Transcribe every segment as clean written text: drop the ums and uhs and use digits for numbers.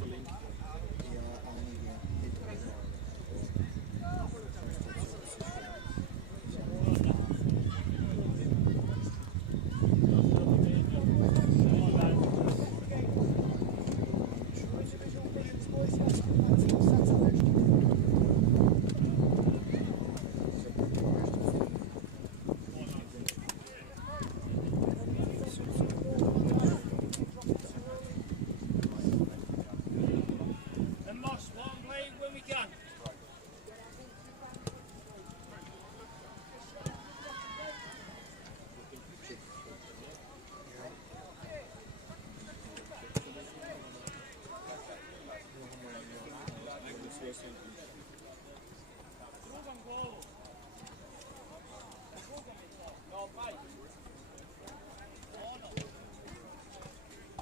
Ja, einige Mitglieder. And Moss, one way when we can. No, mate.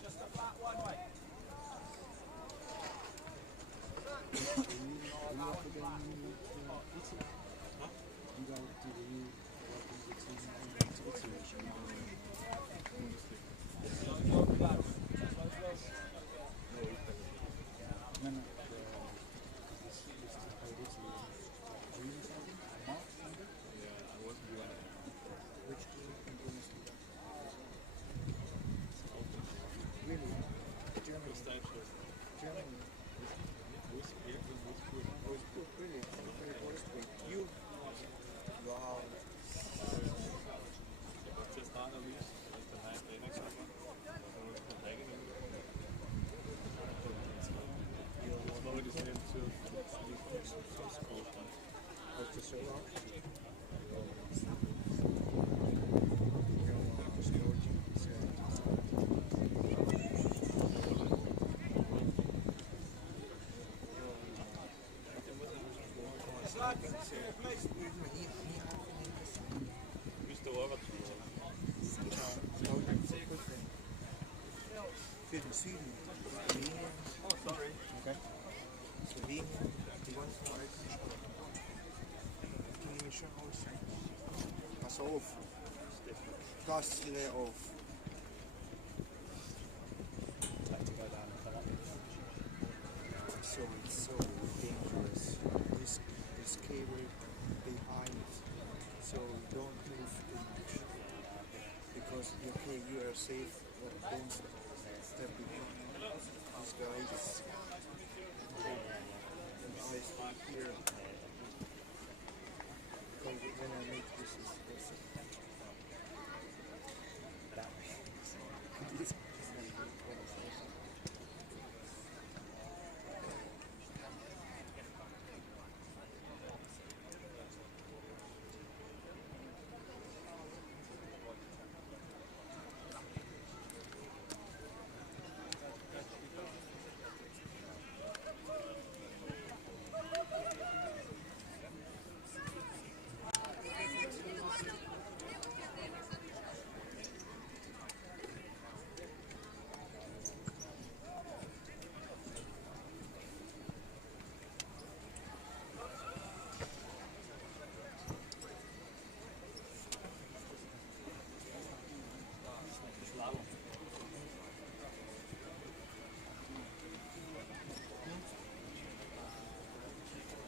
Just a flat one, mate. Really? Germany. Germany. Wolfsburg, really? Very Wolfsburg. You? Wow. What's the solo? Für den Süden. Slowenien. Oh, sorry. Okay. Slowenien, die ganzen alten Sprachen. Die nehme ich schon aus. Pass auf. Pass auf. So it's so dangerous. This cable behind. So don't move too much. Because okay, you are safe, but don't step behind. This guy is I start here. Because when I make this is this.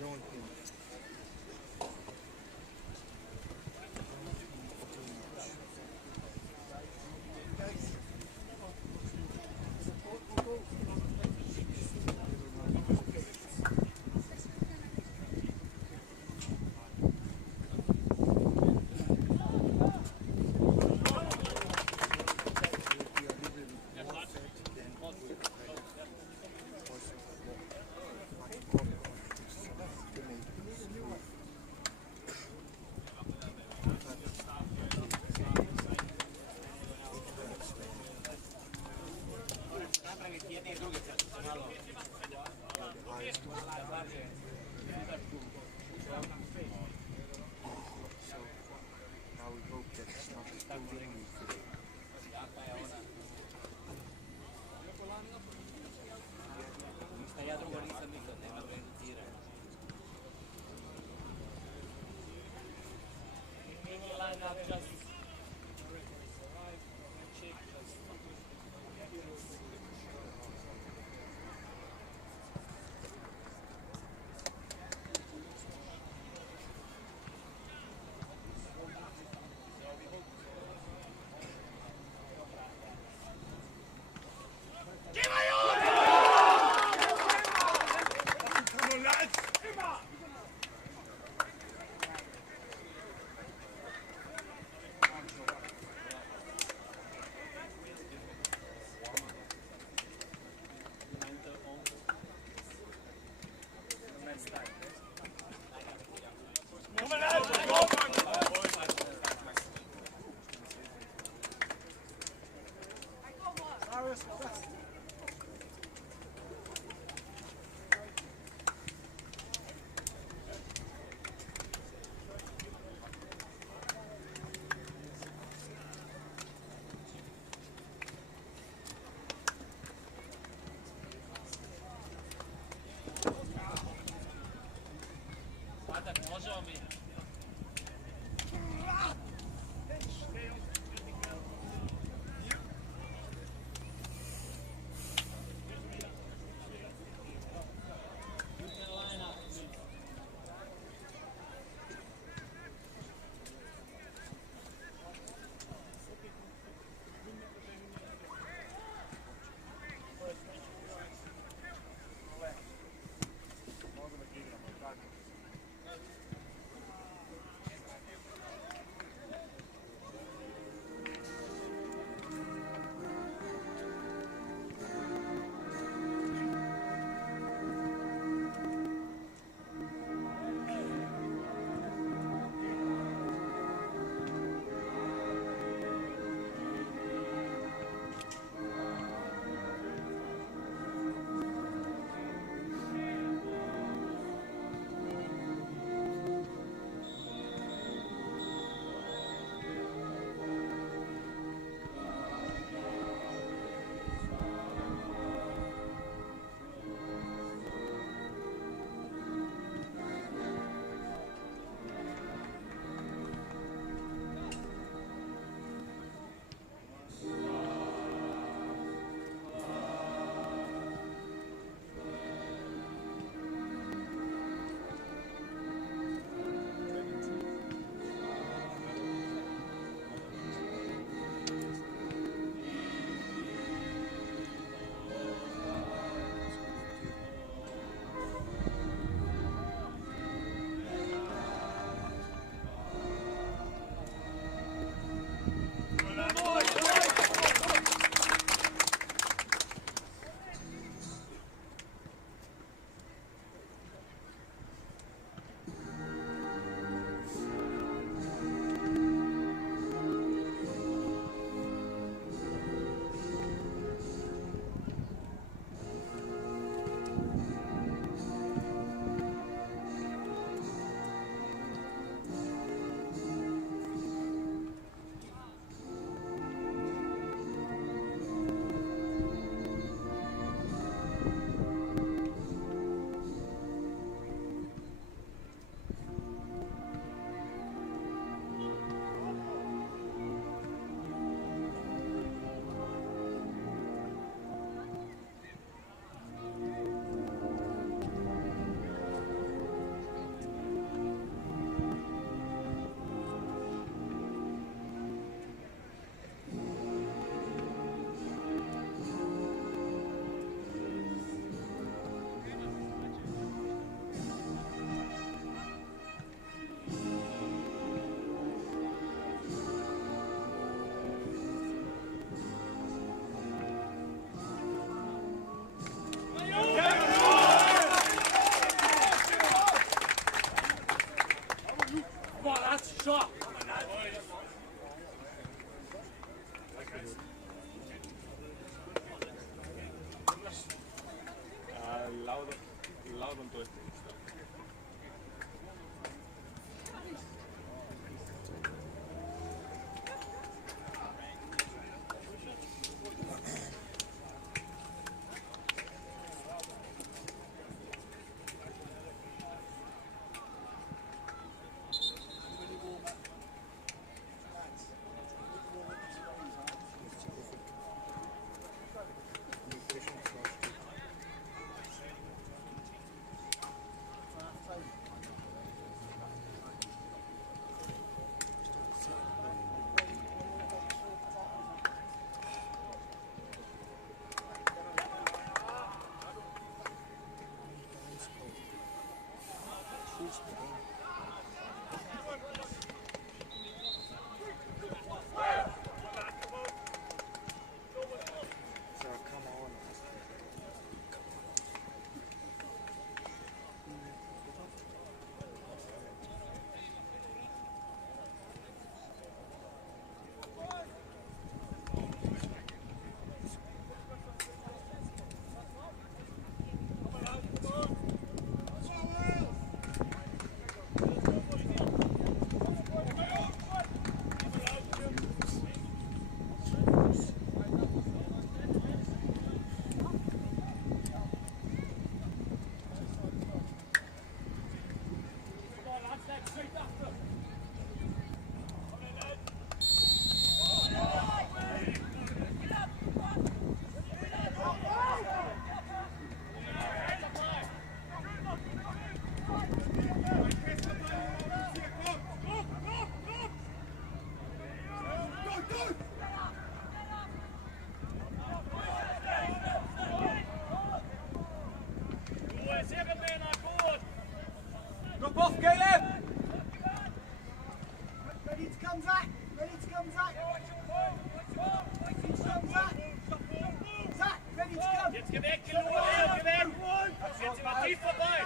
Don't think. Now we hope that it's not too windy today. Sada može mi. Laudan toista. Nutrition cost. geh weg, geh weg! Jetzt sind wir tief vorbei!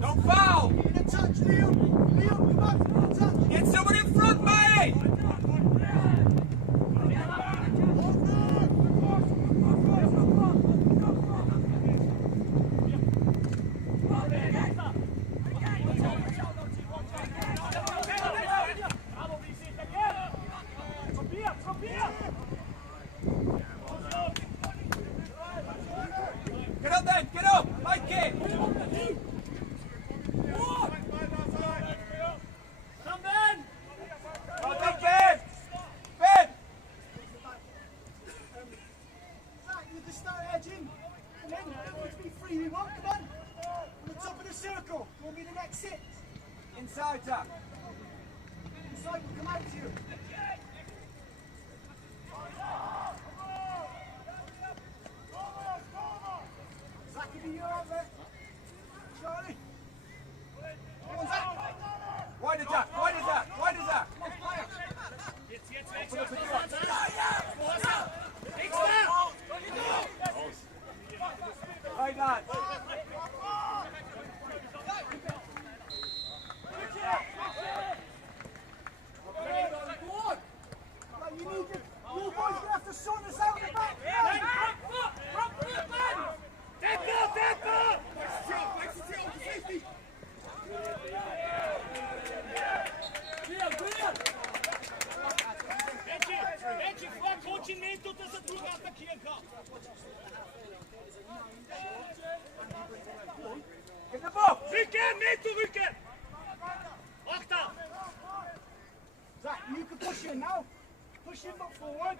Don't foul! Touch, Liam! Liam, come on! Touch! Get someone in front, mate! Get up then, get up! Make it! Come Ben! Well done, Ben! Ben! Zach, you can start edging. And then to be free we want, come on! On the top of the circle. Will be the next six. Inside, Zach. Inside will come out to you. Zach, will be your outlet. Charlie. Come on, Zach. Wide is Zach, wide is Zach, wide is Zach. Jetzt weg! Nichts mehr! Right, lads. Right, you need to, you boys gonna have to sort this out in the back. Večji flak hoči neto, da se druga atakira kao. Get the ball! Rücken, neto rücken! Achter! Zach, you can push in now. Push him up forward.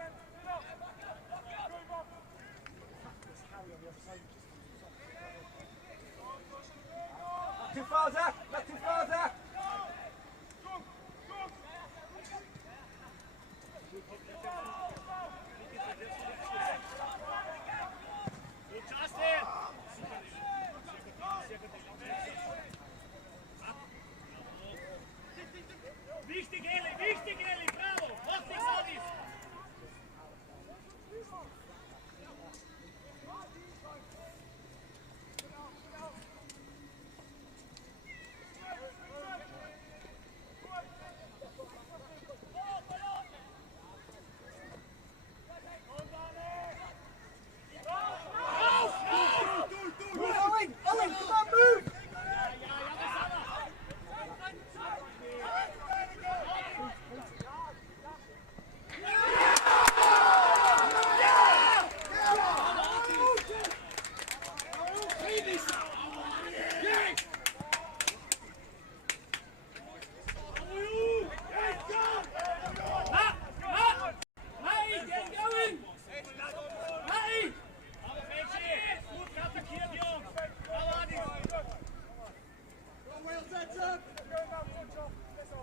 Not too far, Zach. Not too far, Zach. Justin! Wichtig, Eli, bravo! Mach nichts, Adis! Owen, Owen, come on, move.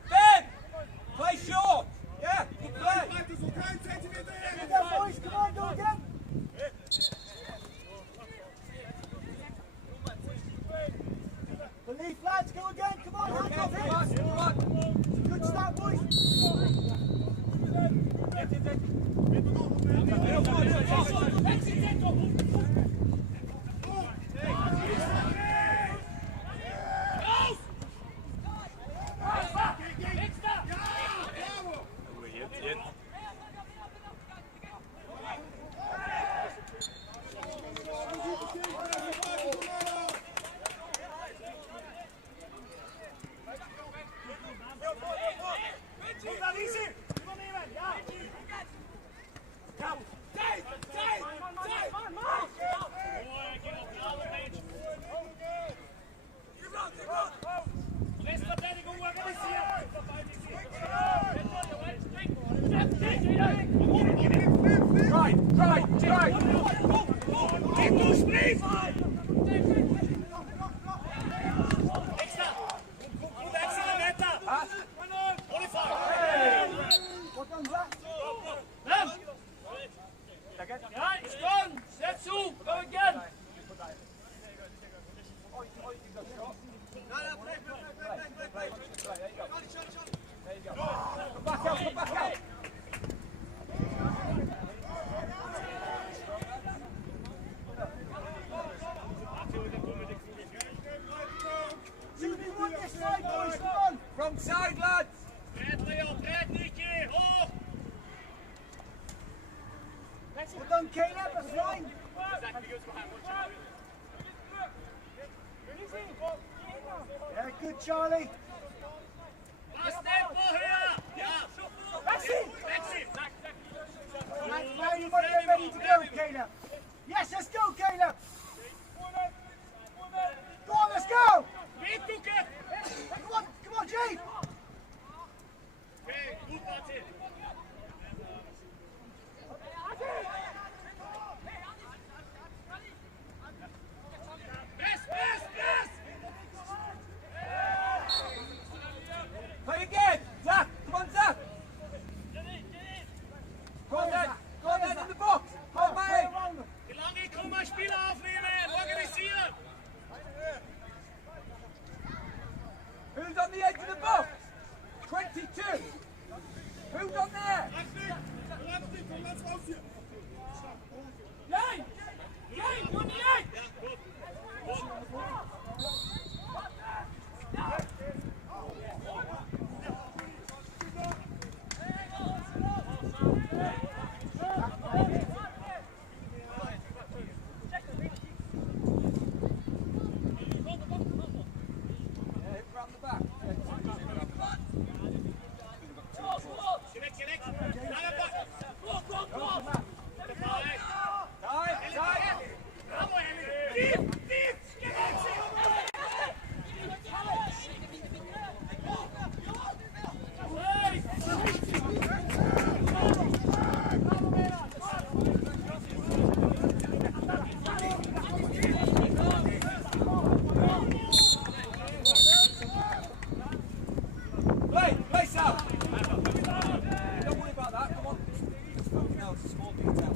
Ben! Play short! Yeah, good play! Come on, boys, come on, go again. Believe, lads, go again, come on, hands off Come on, him. come on! Good start, boys. Restverteidigung organisieren! Try! Nico, sprich! Extra! Wrong side, lads. Brett, Leo, Brett, Nicky, hoch! Well done, Caleb, that's fine. Yeah, good, Charlie. Last tempo here! Ja! That's it. That's it! Now you might get ready to go, Caleb. Yes, let's go, Caleb. Go on, let's go. Wie toeken! Come on, Jade. Oké, goed Martin! Press, press, press! Play again. Zach, come on, Zach. Go on then, in the box. Hold my head. Die lange Kummer Spieler aufnehmen! Organisieren! Who's on the edge of the box? 22. Who's on there? Jane! Jane, come on the edge! Ja, goed. Round the back. Direkt, direkt! Lange Ball! Time. Bravo, Henry! Diep, diep! Play, Sal. Don't worry about that. Come on. Something else, small detail.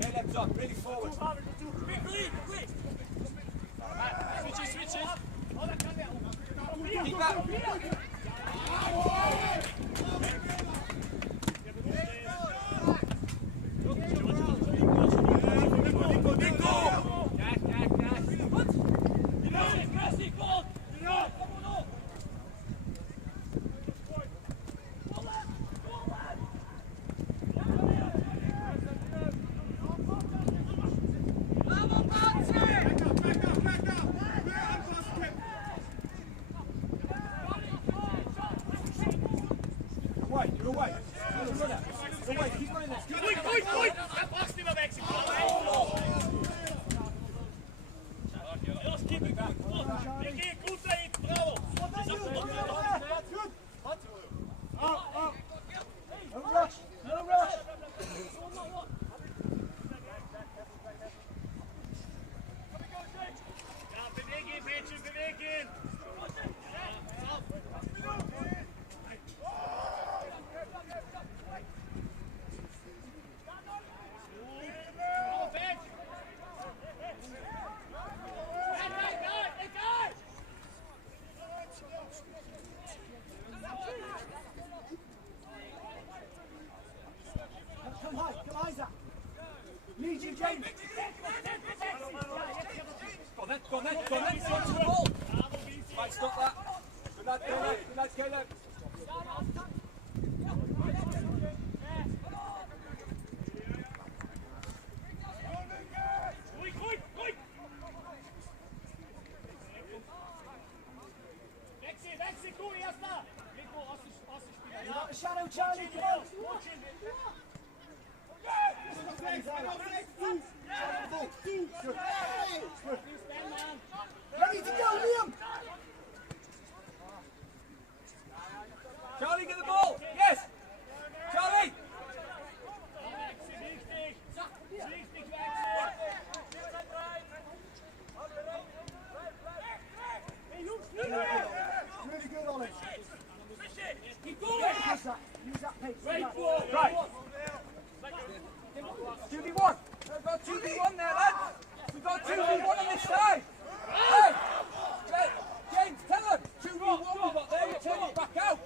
Get left on, really forward. Keep that. Away. Keep running this. Goed, goed, goed! Dat was niet meer weg, ze Jos, keep it back. Nicky, goed zijn, bravo! No rush, no rush. Ja, beweg een beetje, beweg in! Come on, Isaac. Lead you, James. Go on then. Go on to the ball. Right, stop that. Good lad, Caleb. Goed! Wechsel, goed, erst da! Nico, Außenspieler, You ja! got the shadow, Charlie. Come on. Ready to go, Liam. Charlie, get the ball. Yes. Charlie. Wichtig wechseln! Really good on it. Keep going! Use that pace. Right. 2v1. We've got 2v1 there, lads. We've got 2v1 on this side. Hey. James, tell them. 2v1 we've got there. We turn it back out.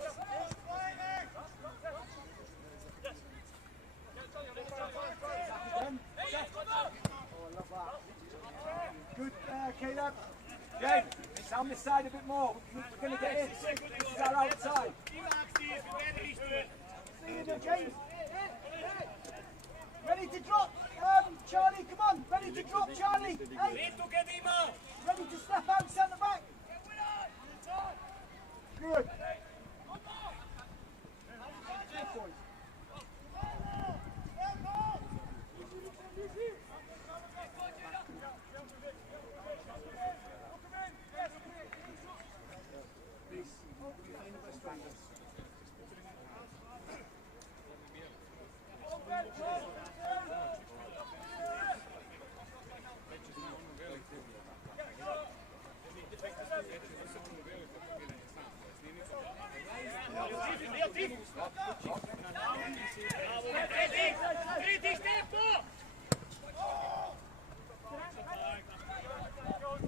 this side a bit more. We're going to get in. This is our outside. James. Ready to drop. Charlie, come on. Ready to drop, Charlie. Hey. Ready to step out, centre back. Good.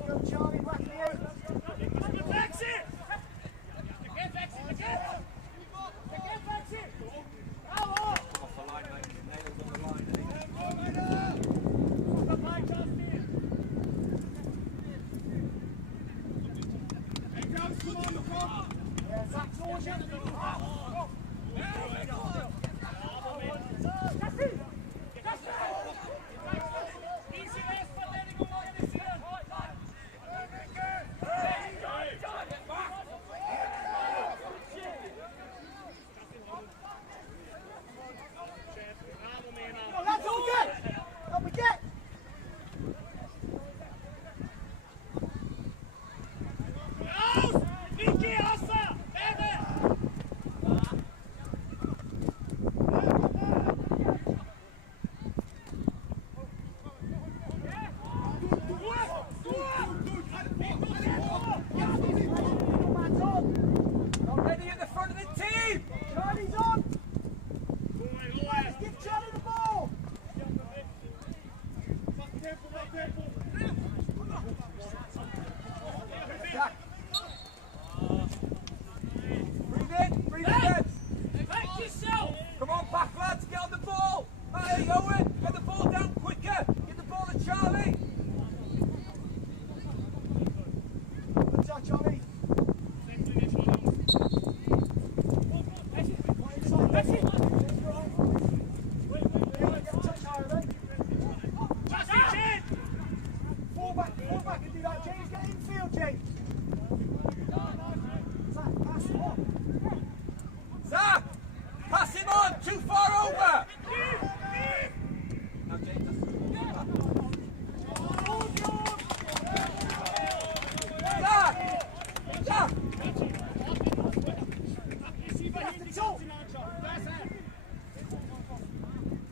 Go, Charlie, back me out. Yeah, Zach, towards you. That's all we get! Up we get! Already at the front of the team! Charlie's on! Let's give Charlie the ball! Jack. Breathe in, lads. Come on, back lads, get on the ball. Hey, Owen, get the ball down quicker. Get the ball to Charlie. Good shot, Charlie. Fall back and do that, James. Get infield, James. Zach, pass him on. Zach, pass him on, too far over. Now, James, Zach! Zach!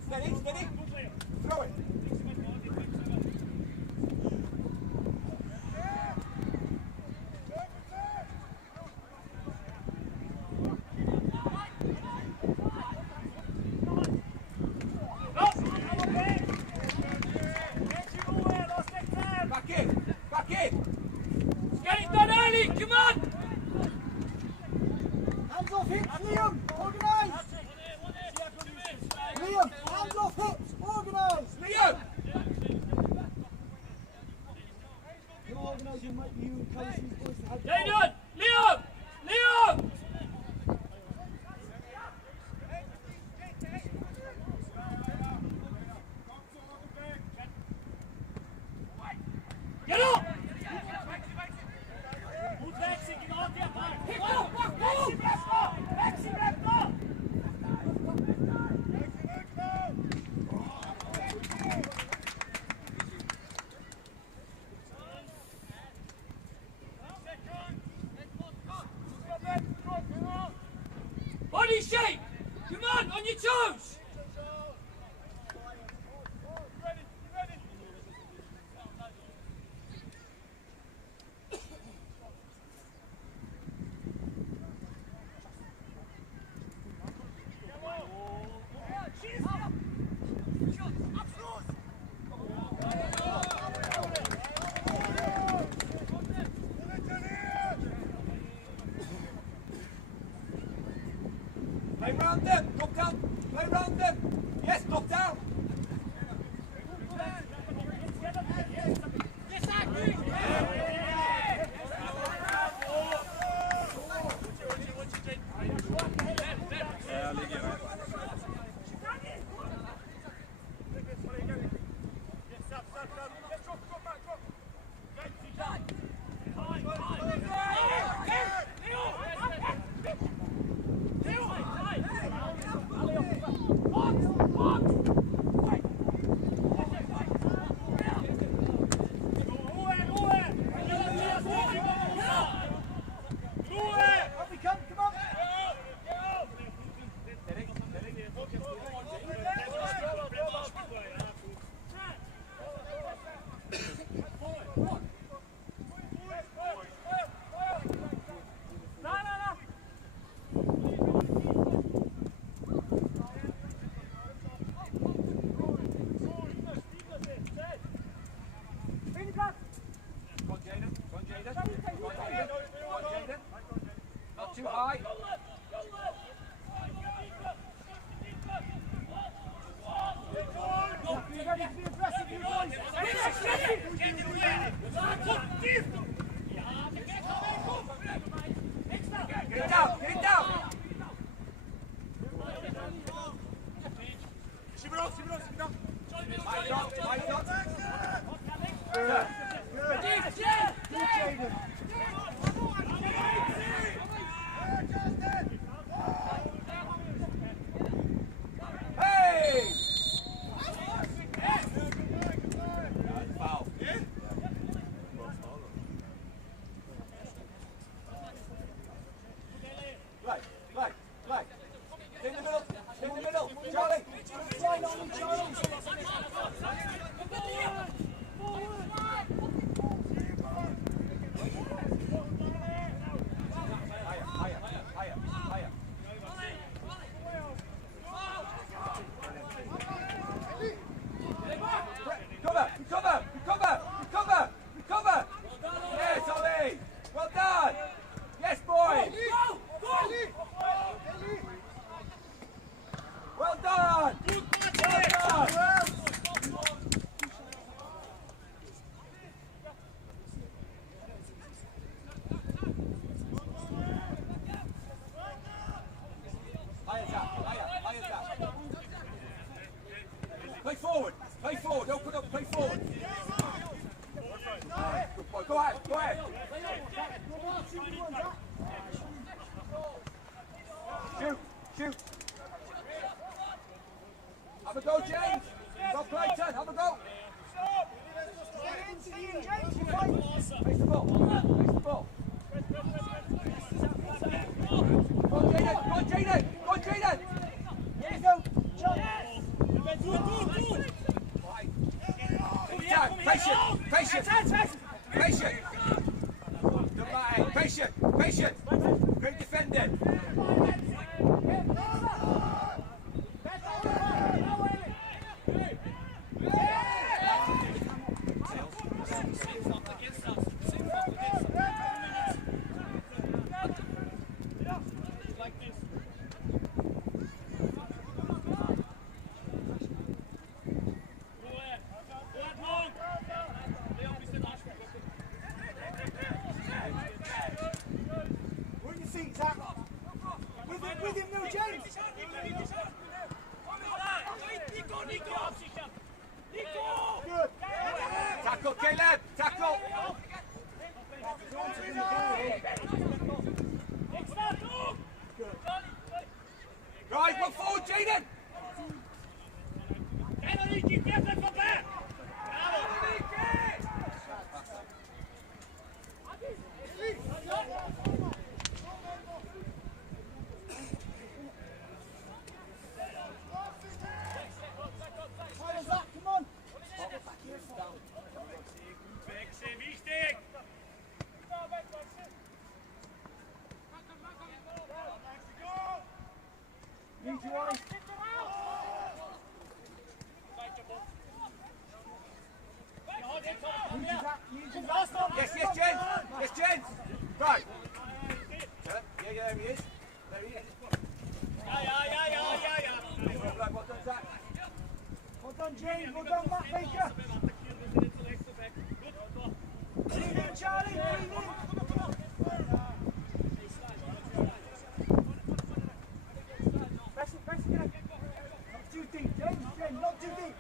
Steady, steady. Throw it. Back in, back in. Get it done early, come on! Hands off hips, Liam. Organise. Liam, hands off hips. Organise. Leo! You're organising, mate. You and Callum Smith boys to have the Get it ball. done! Liam! Liam! Get up! Gut wechseln, genau der Ball! Wechsel, bleib da! Body shape! Come on your toes! Play round them, drop down, play round them. Yes, drop down. Play forward, open up, play forward. Good boy, go ahead, go ahead. Shoot, shoot. Have a go, James. Go, Clayton, have a go. Face the ball, face the ball. Go on, Jaden, go on, Jaden, go on, Jaden. Here you go, Charlie. Patient, patient, patient. Good line, patient, patient. Great defending. With him, no, James. Good. Tackle, Caleb, tackle. Right, one forward, Jaden. Yes, yes, Jen. Yes, Jen. Right. Yeah, there he is. There he is. Well done, Zach. Well done, James. Well done, Matt Baker. Breathe in, Charlie. Breathe in. Press it again. Not too deep, James. James, not too deep.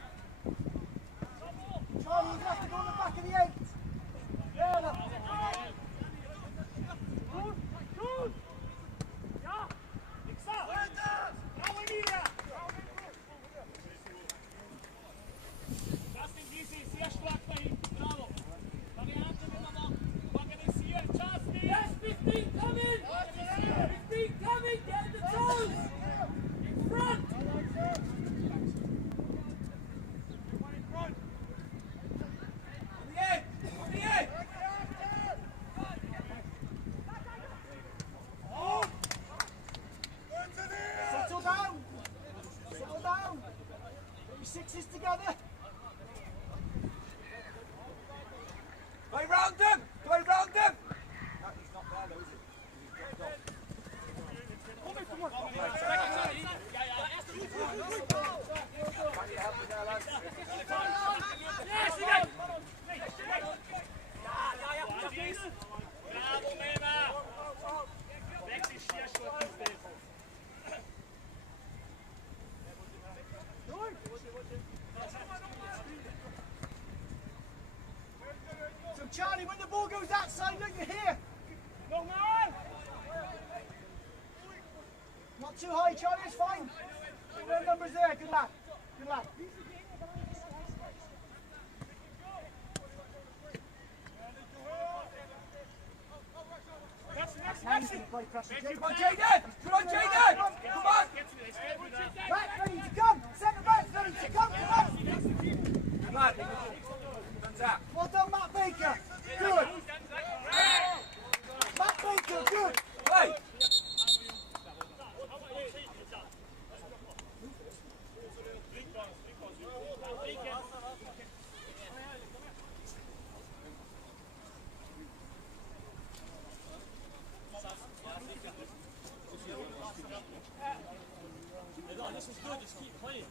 Charlie, you have to go on the back of the 8. There, look. Good. Ja. Sehr stark bei ihm. Bravo. Variante will man noch organisieren. Chance. Yes, 15 coming. 15 coming. Get the toes. In front. Settle down. Settle down. Put your sixes together. Play round them! Play round them! He's not there though, is he? Can you help me there, lads? Bravo, Mena! Weg ist hier schon. Charlie, when the ball goes outside, look, you're here. Go, man! Not too high, Charlie, it's fine. No numbers there, good lad. Good lad. Next. Play pressure, Jake. Come on, Jaden! Come on, Jaden! Come on! Back ready to come. Centre back ready to come. Come on. Good lad. Guns out. Well done, Matt Baker. Good. Matt Baker, good. Hey! This is good, just keep playing.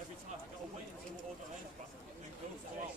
Every time, I gotta wait until all the ends back and go for out.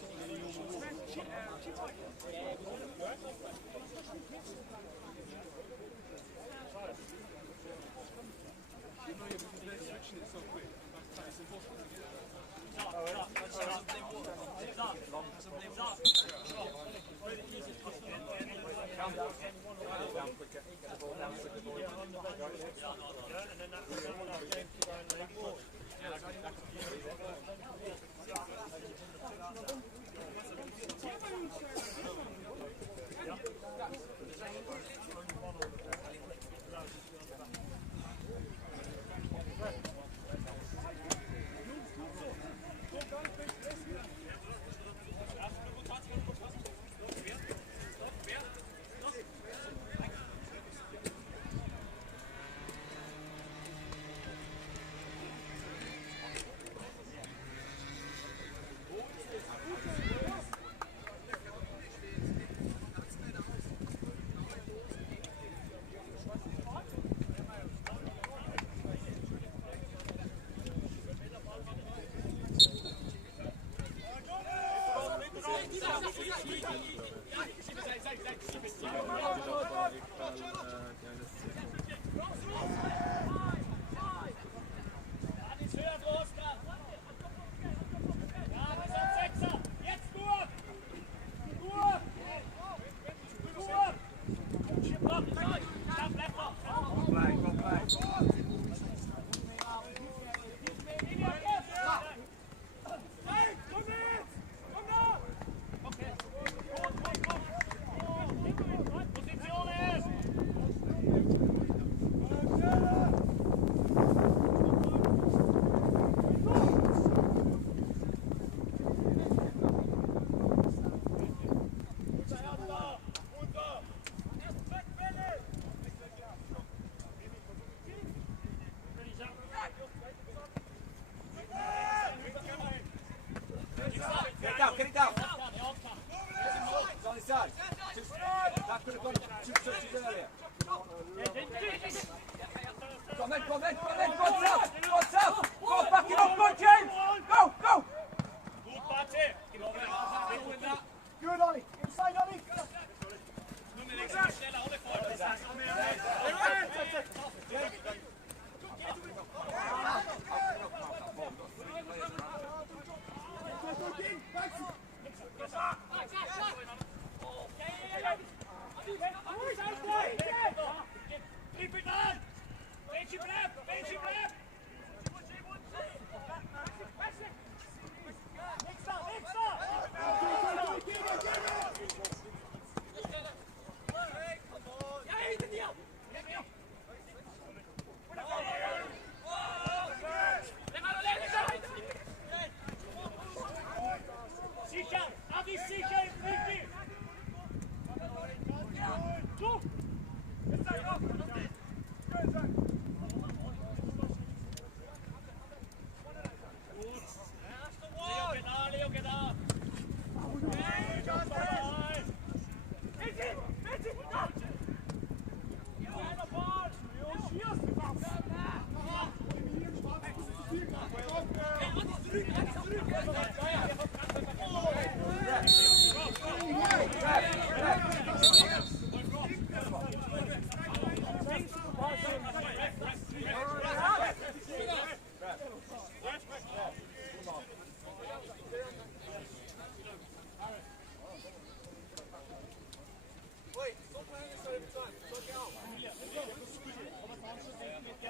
Get it down. It's on his side. That could have gone 2 touches earlier. Come on, South. Go on, South. Go, back it up, go, James. Go. Good, Ollie. Inside, Ollie. Keep it on! Bench him up!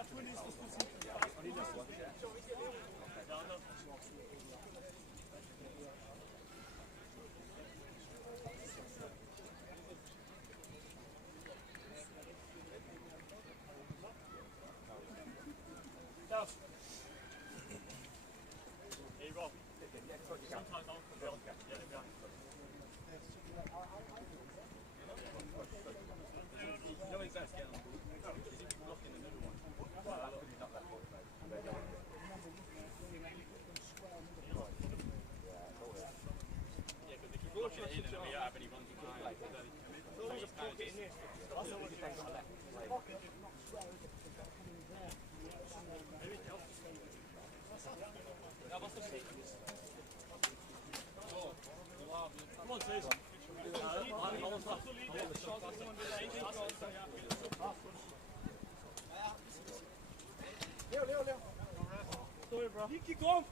mehr tun ist, dass du sie Niki, komm!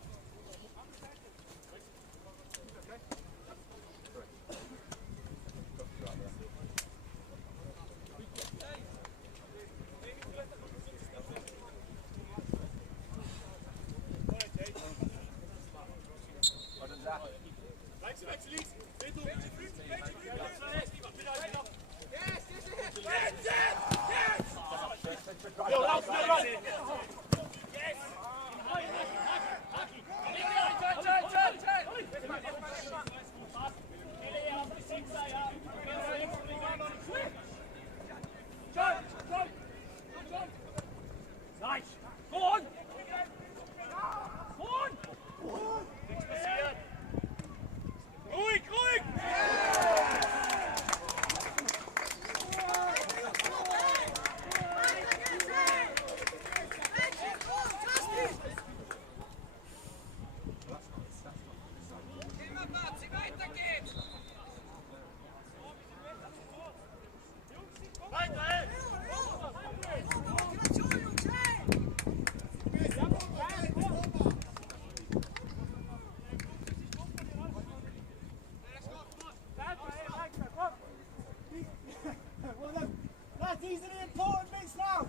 These are the important bits now.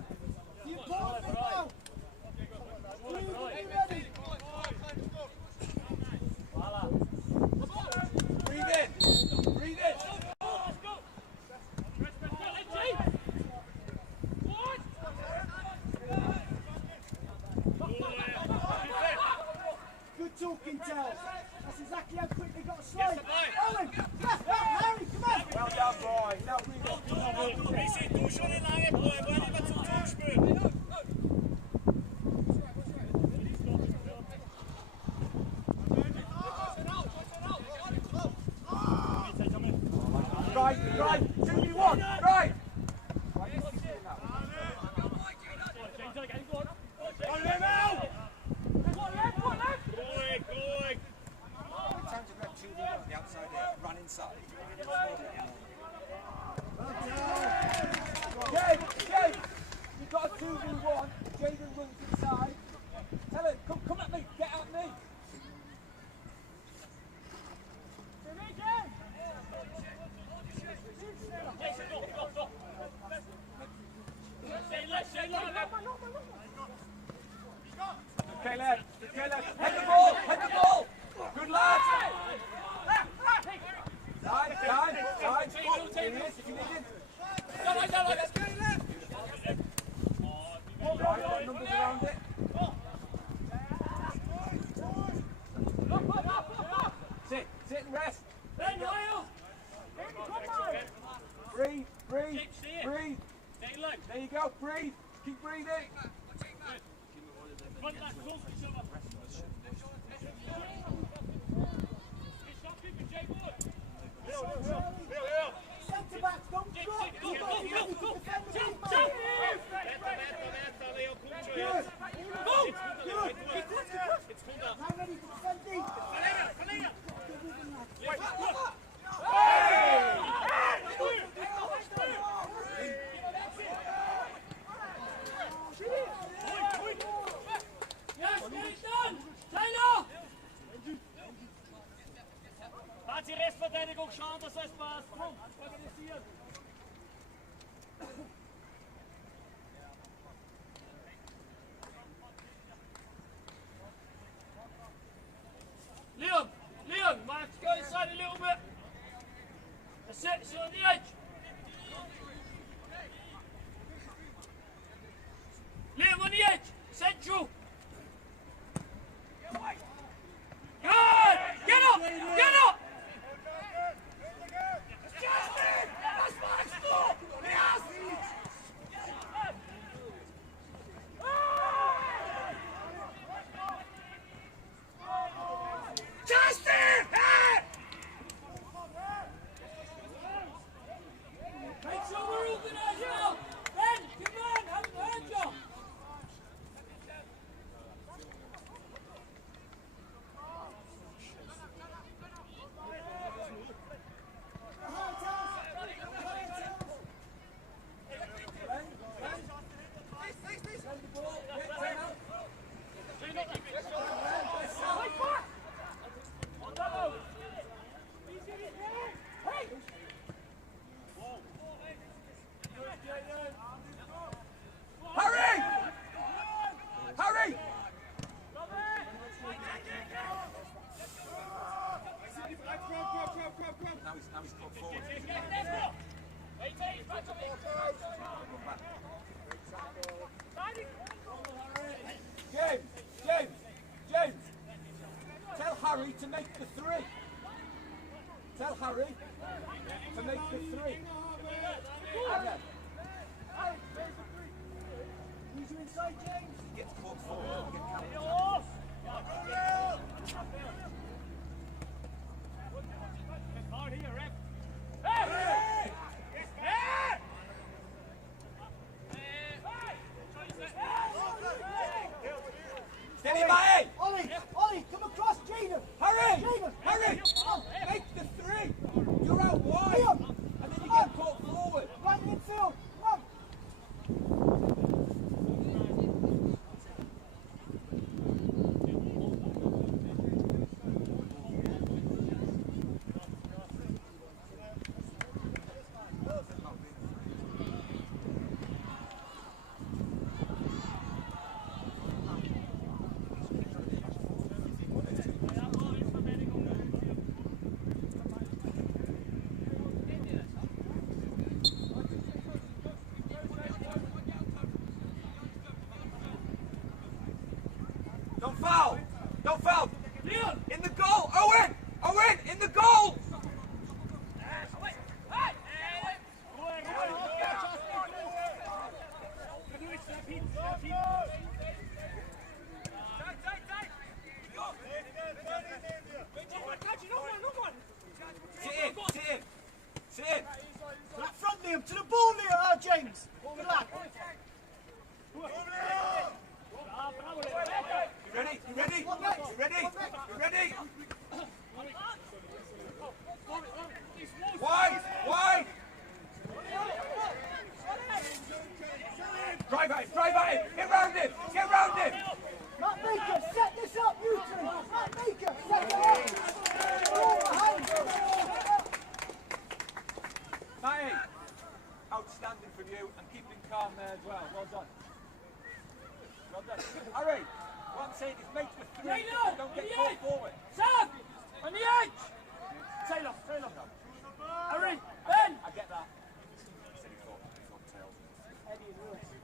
The important bit now. Be ready. Breathe in. Breathe in. Good talking, Tell. That's exactly how quick they got to slow. Owen, Harry, come on. Well done, boy. Now breathe in. Messi, du schon eine lange Ball, wollen wir zum Tor spielen? Right, right. 2v1. Right. Jade, you've got a 2v1. Jaden runs inside. Tell him, come at me, get at me. Caleb, head the ball, Good lad. Time. Here he is, if you need him. Right, got numbers around it. Sit and rest. Breathe. There you go, breathe. Keep breathing. Centre backs, don't drop. Good. Now ready to defend deep. Die Restverteidigung schauen, dass es passt. Komm, organisieren. James. Tell Harry to make the 3. Tell Harry to make the 3. Anna. Who's your inside, James? He gets caught forward. Hard here, ref. Hey! Hey! Steady, Mae! Ollie, come across, Jaden! Hurry! Jaden! Hurry! Make the 3! You're out wide! Liam! And then you get caught forward! Right midfield! Come on! Don't foul! Don't foul! In the goal! Owen! Owen! In the goal! Sit in! To that front, Liam! To the ball, Liam! James! Good lad! You ready? You ready? You ready? You ready? Wide! Wide! Drive at him! Drive at him! Get round him! Get round him! Matt Baker, set this up, you two! Matt Baker, set it up! All behind! Matty, outstanding from you and keeping calm there as well. Well done. Well done. Harry, what I'm saying is make the 3. Don't get caught forward. Sam! On the edge! Taylor. Hurry! Ben! I get that.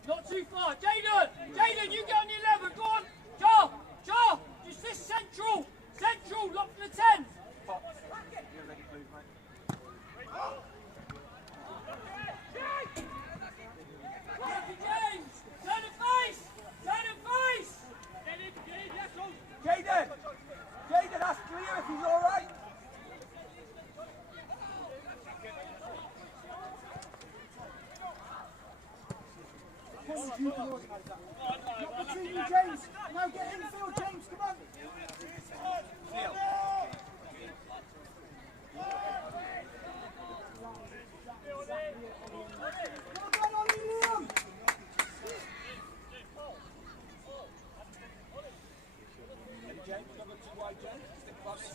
Not too far. Jaden, you get on the 11. Go on. Jar. Just this central. Lock to the 10. Fox, you're ready, please, mate. James! Turn the face! Jaden, ask Liam if he's alright. You can organise that. Not between you, James! Now get infield, James, come on! Neil. Well done, Ollie, Liam! James, number 2 wide, James. Stick close.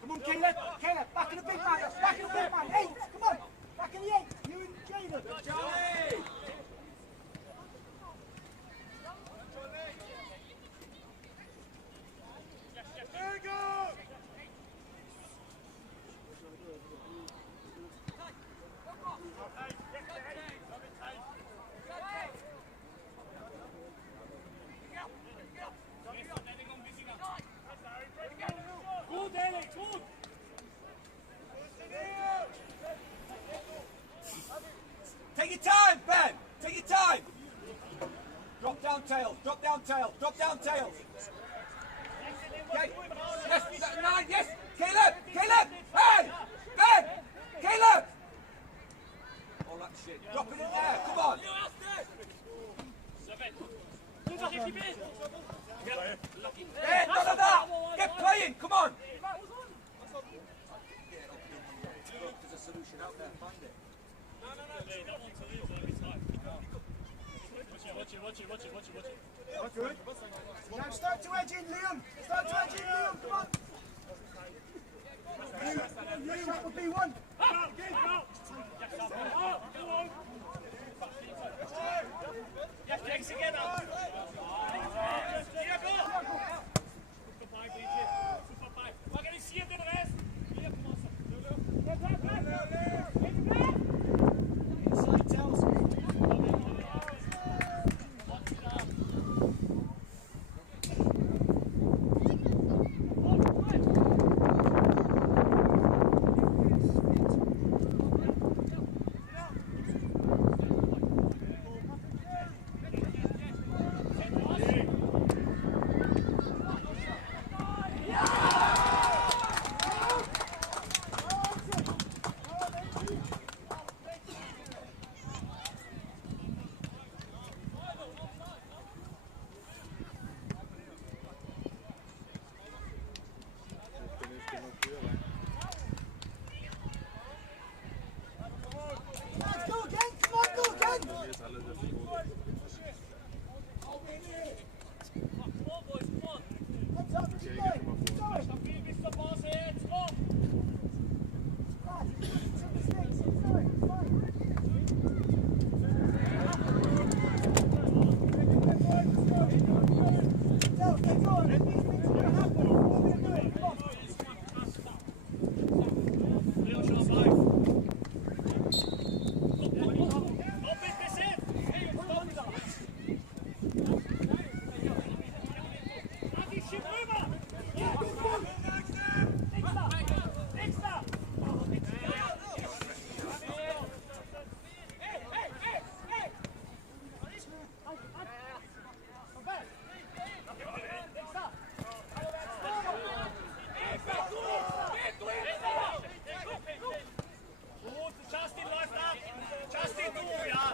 Come on, Caleb, back in the big man, 8, come on, back in the 8, you and Jaden. Charlie! Good, Ellie, good. Take your time, Ben! Take your time! Drop down tails, drop down tails, drop down tails! Okay. Yes, 9, yes! Caleb! Hey! Ben! Caleb! All that shit. Drop it in there, come on! Ben, none of that! Get playing, come on! There's a solution out there, find it. Watch it. Now start to edge in, Liam, come on. Shot would be one. Yes, legs together. We're going to see it in the rest. Inside tells me. Let's go again. Come on, go again. Come on, boys, come on. Heads up, keep going. Keep going. Stop being Mr. Boss here. Come on. Lads, take the sticks. Keep going. It's fine. Go, get going. These things are going to happen. We're going to do it. Come on. Real sharp eye. Don't pick this in. Hey, stop that. Andy, shift over. Extra. Justin läuft ab. Justin, du, ja.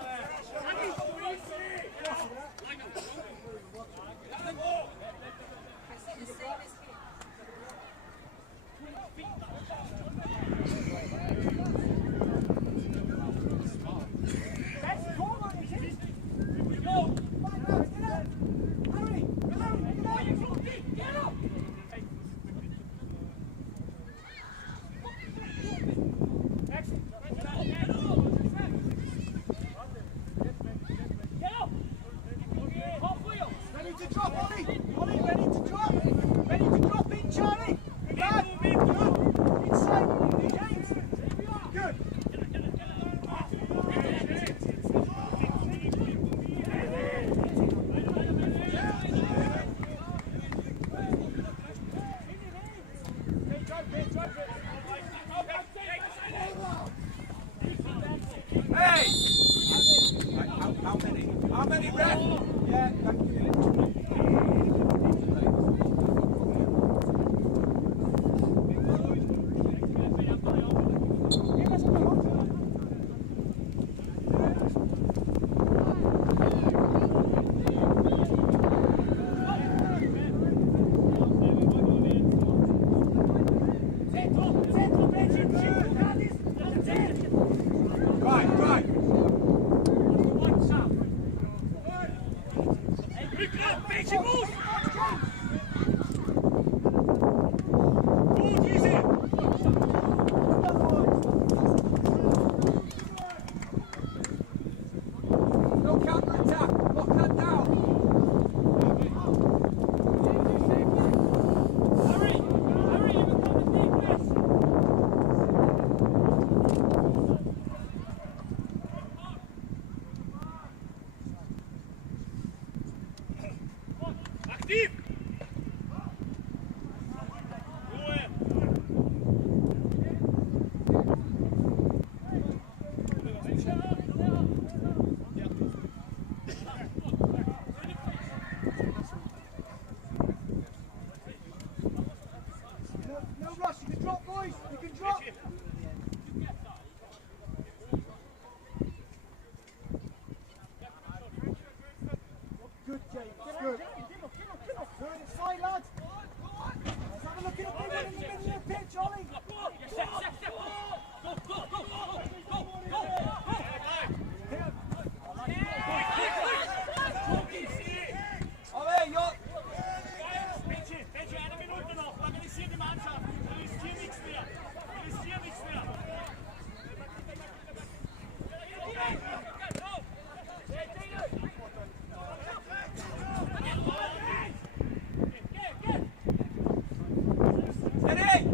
Steady,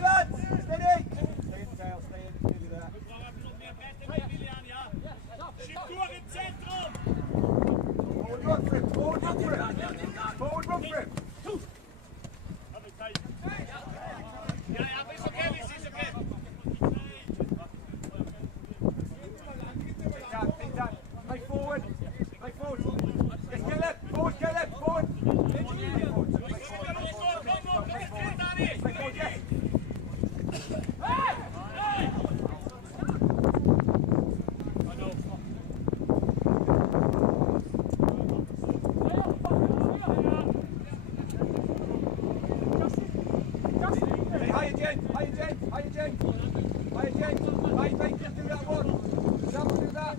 lads! Steady! Stay in tail, stay in. Nearly there. Schieb im Zentrum! Forward run for him! Forward run for him! Forward run for him! Ja, aber ist okay, ist okay. Take that. Play forward. Play forward. Yes, Caleb. Forward, Caleb. Forward. Play forward, yes. Hey, higher, Jen. Higher, Jen. Higher, Jen. Higher, Jen. Higher, mate. Just do that one. Sam will do that.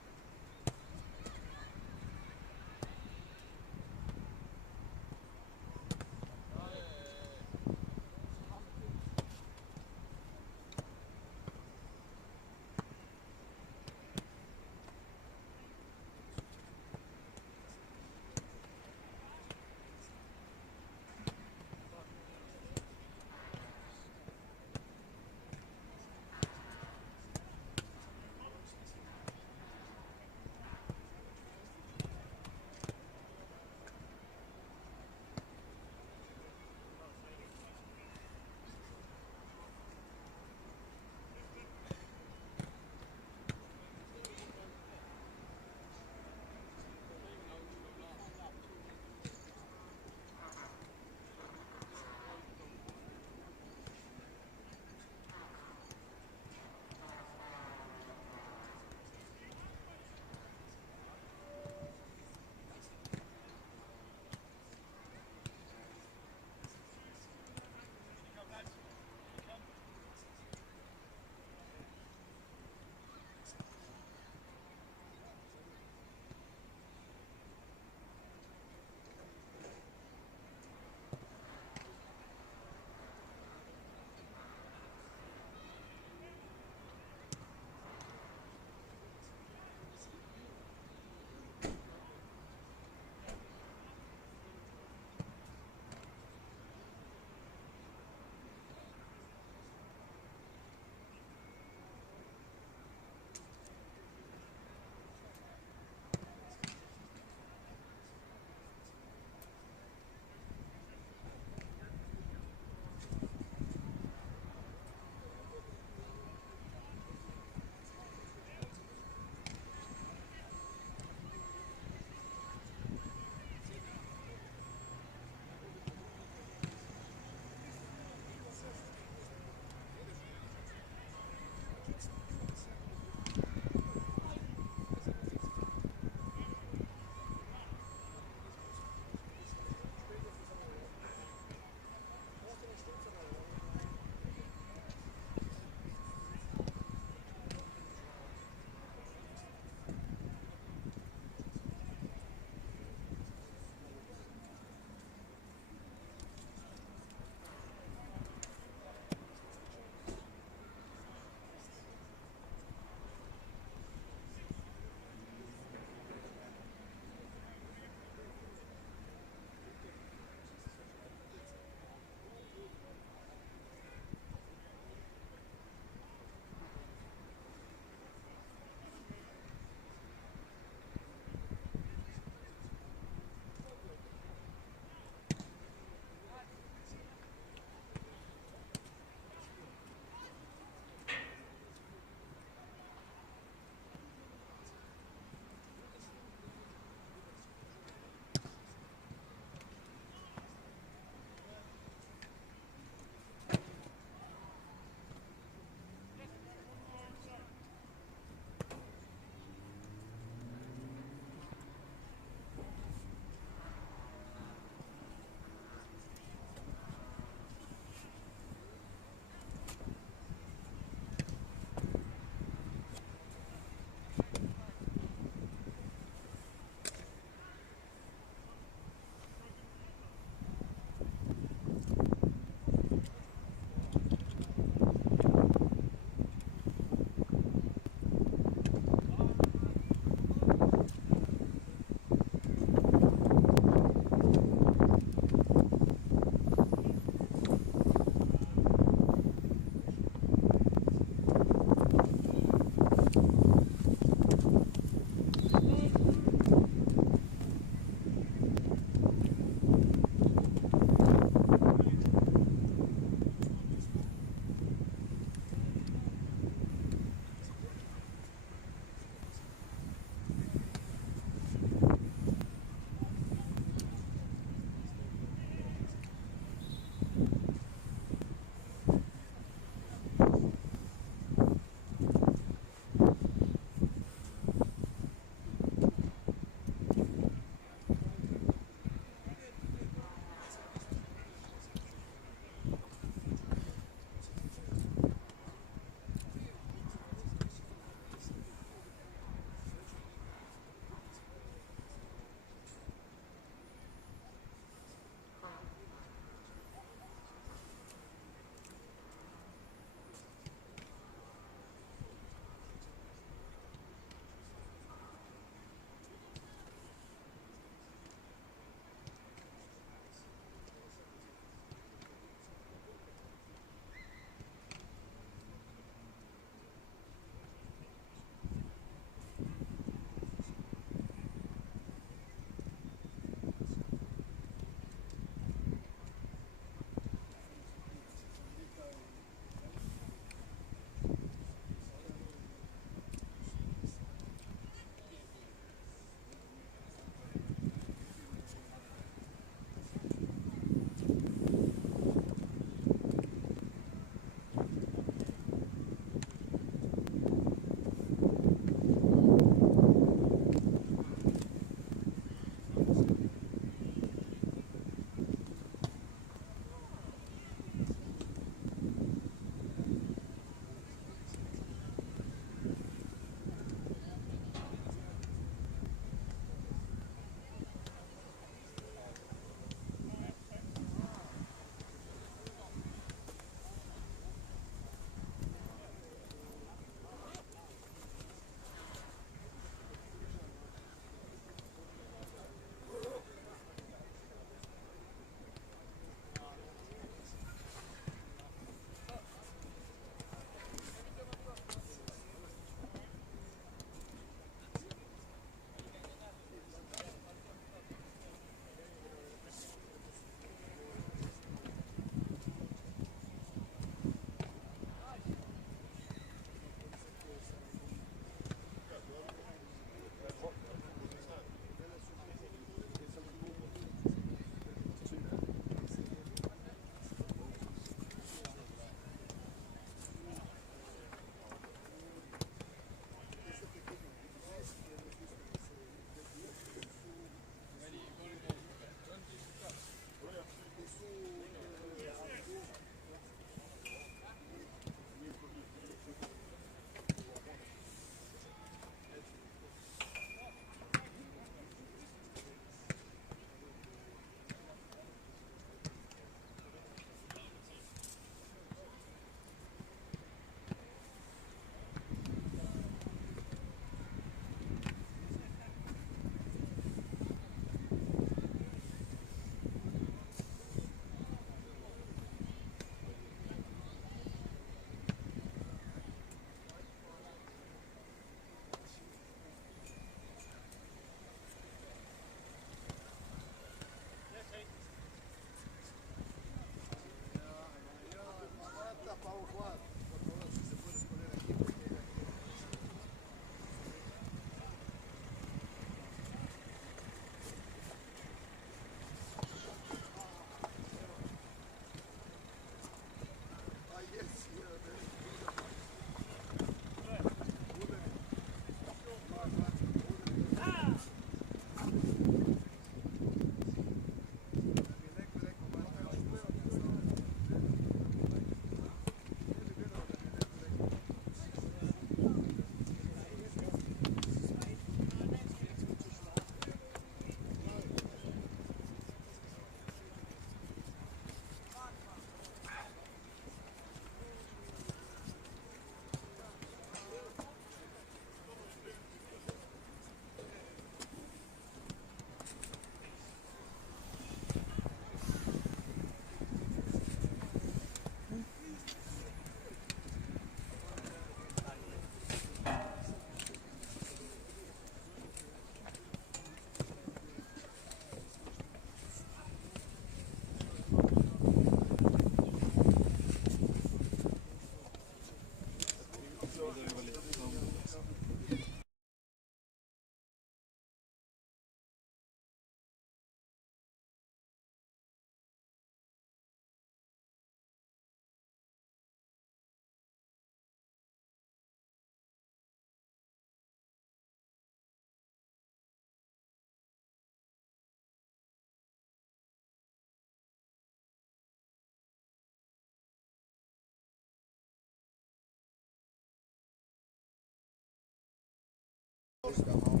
close the mouth.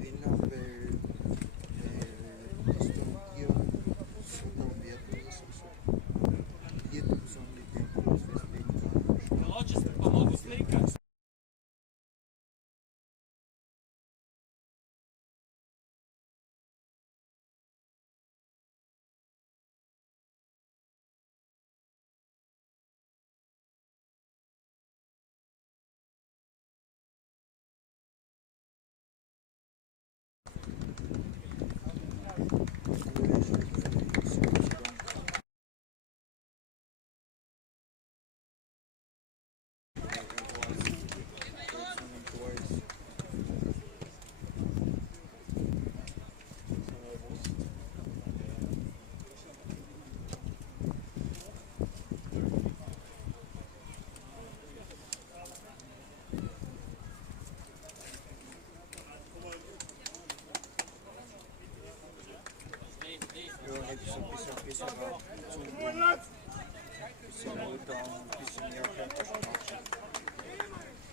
In number Estonia, Sudan, Vietnamese, Vietnamese only temples with big Logister, pomogu slika.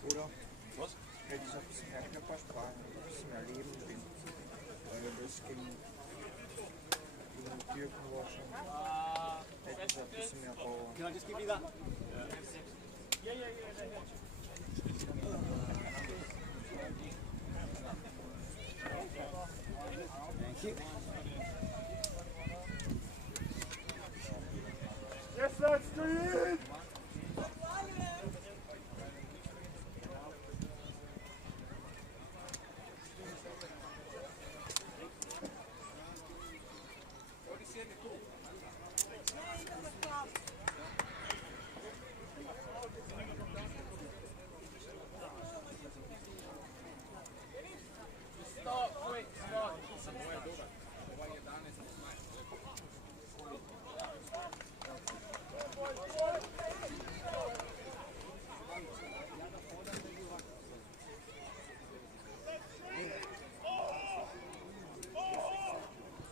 Oder? Was? Hätte ich ein bisschen mehr Körpersprache, ein bisschen mehr Leben drin. Weil das ging die Türken war schon. Hätte ich ein bisschen mehr Power. Ja, das geht wieder. Thank you. Yes, let's do it!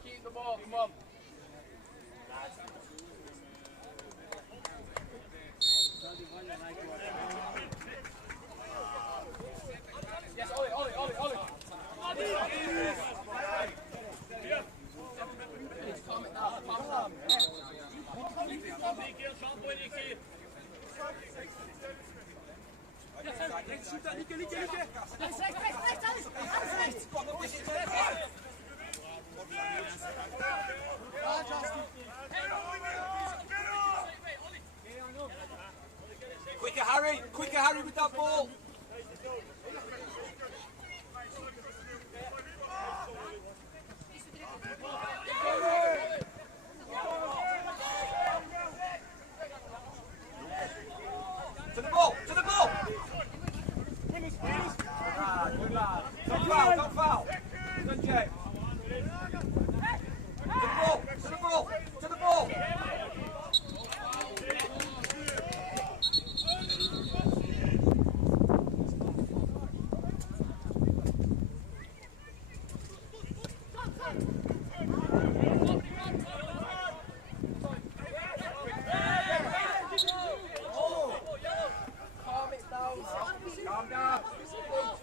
Keep the ball, come on. Yes, Ollie. Quicker Harry with that ball. To the ball. Good lad. Don't foul. Good Jay. To the ball.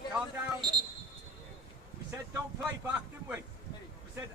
Calm down. We said don't play back, didn't we? We said...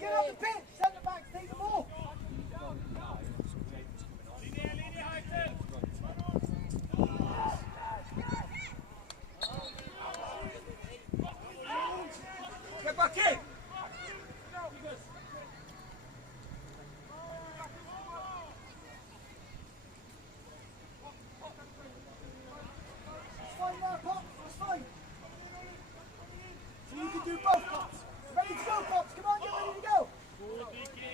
get up the pitch. Centre backs, take the ball. Linie halten! Get back in! It's fine now, Pops. It's fine. So you can do both, Pops. Ready to go, Pops. Come on, get ready to go. Gut, Niki!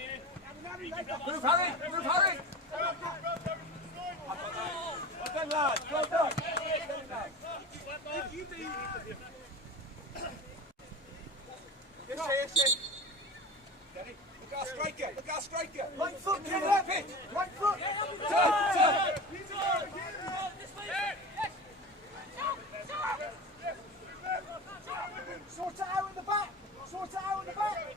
Move, Harry! Move, Harry! Well done, lads. Well done. Yes, yes. Steady. Look our striker. Look our striker. Right foot, In the middle Caleb. of the pitch. Right foot. Turn. Sort it out in the back. Sort it out in the back.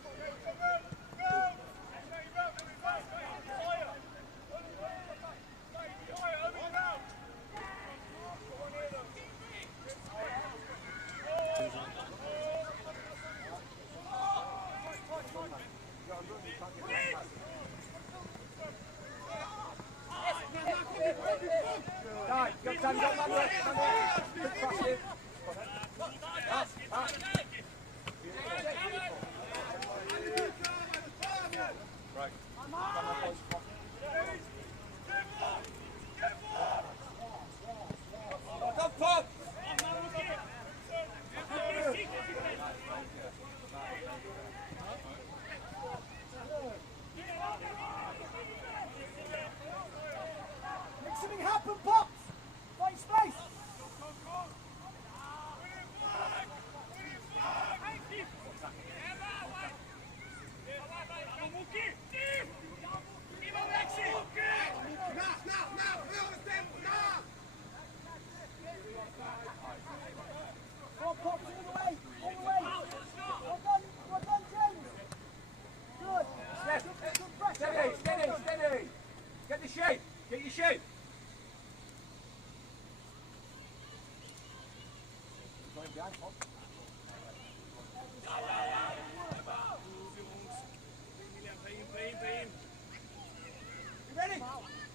Right, go, Danny, go, Manuel. Good cross in. Right. Well done, Pop. Make something happen, Pops. Find space. Come on, Pops, all the way. All the way. Well done, James. Good. Good pressure. Steady. Get the shape. Get your shape. Going behind, Pop. You ready?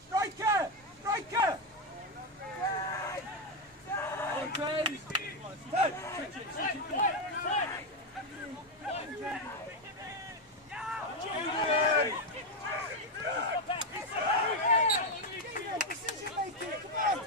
Striker! Striker! Turn! Decision making. Come on.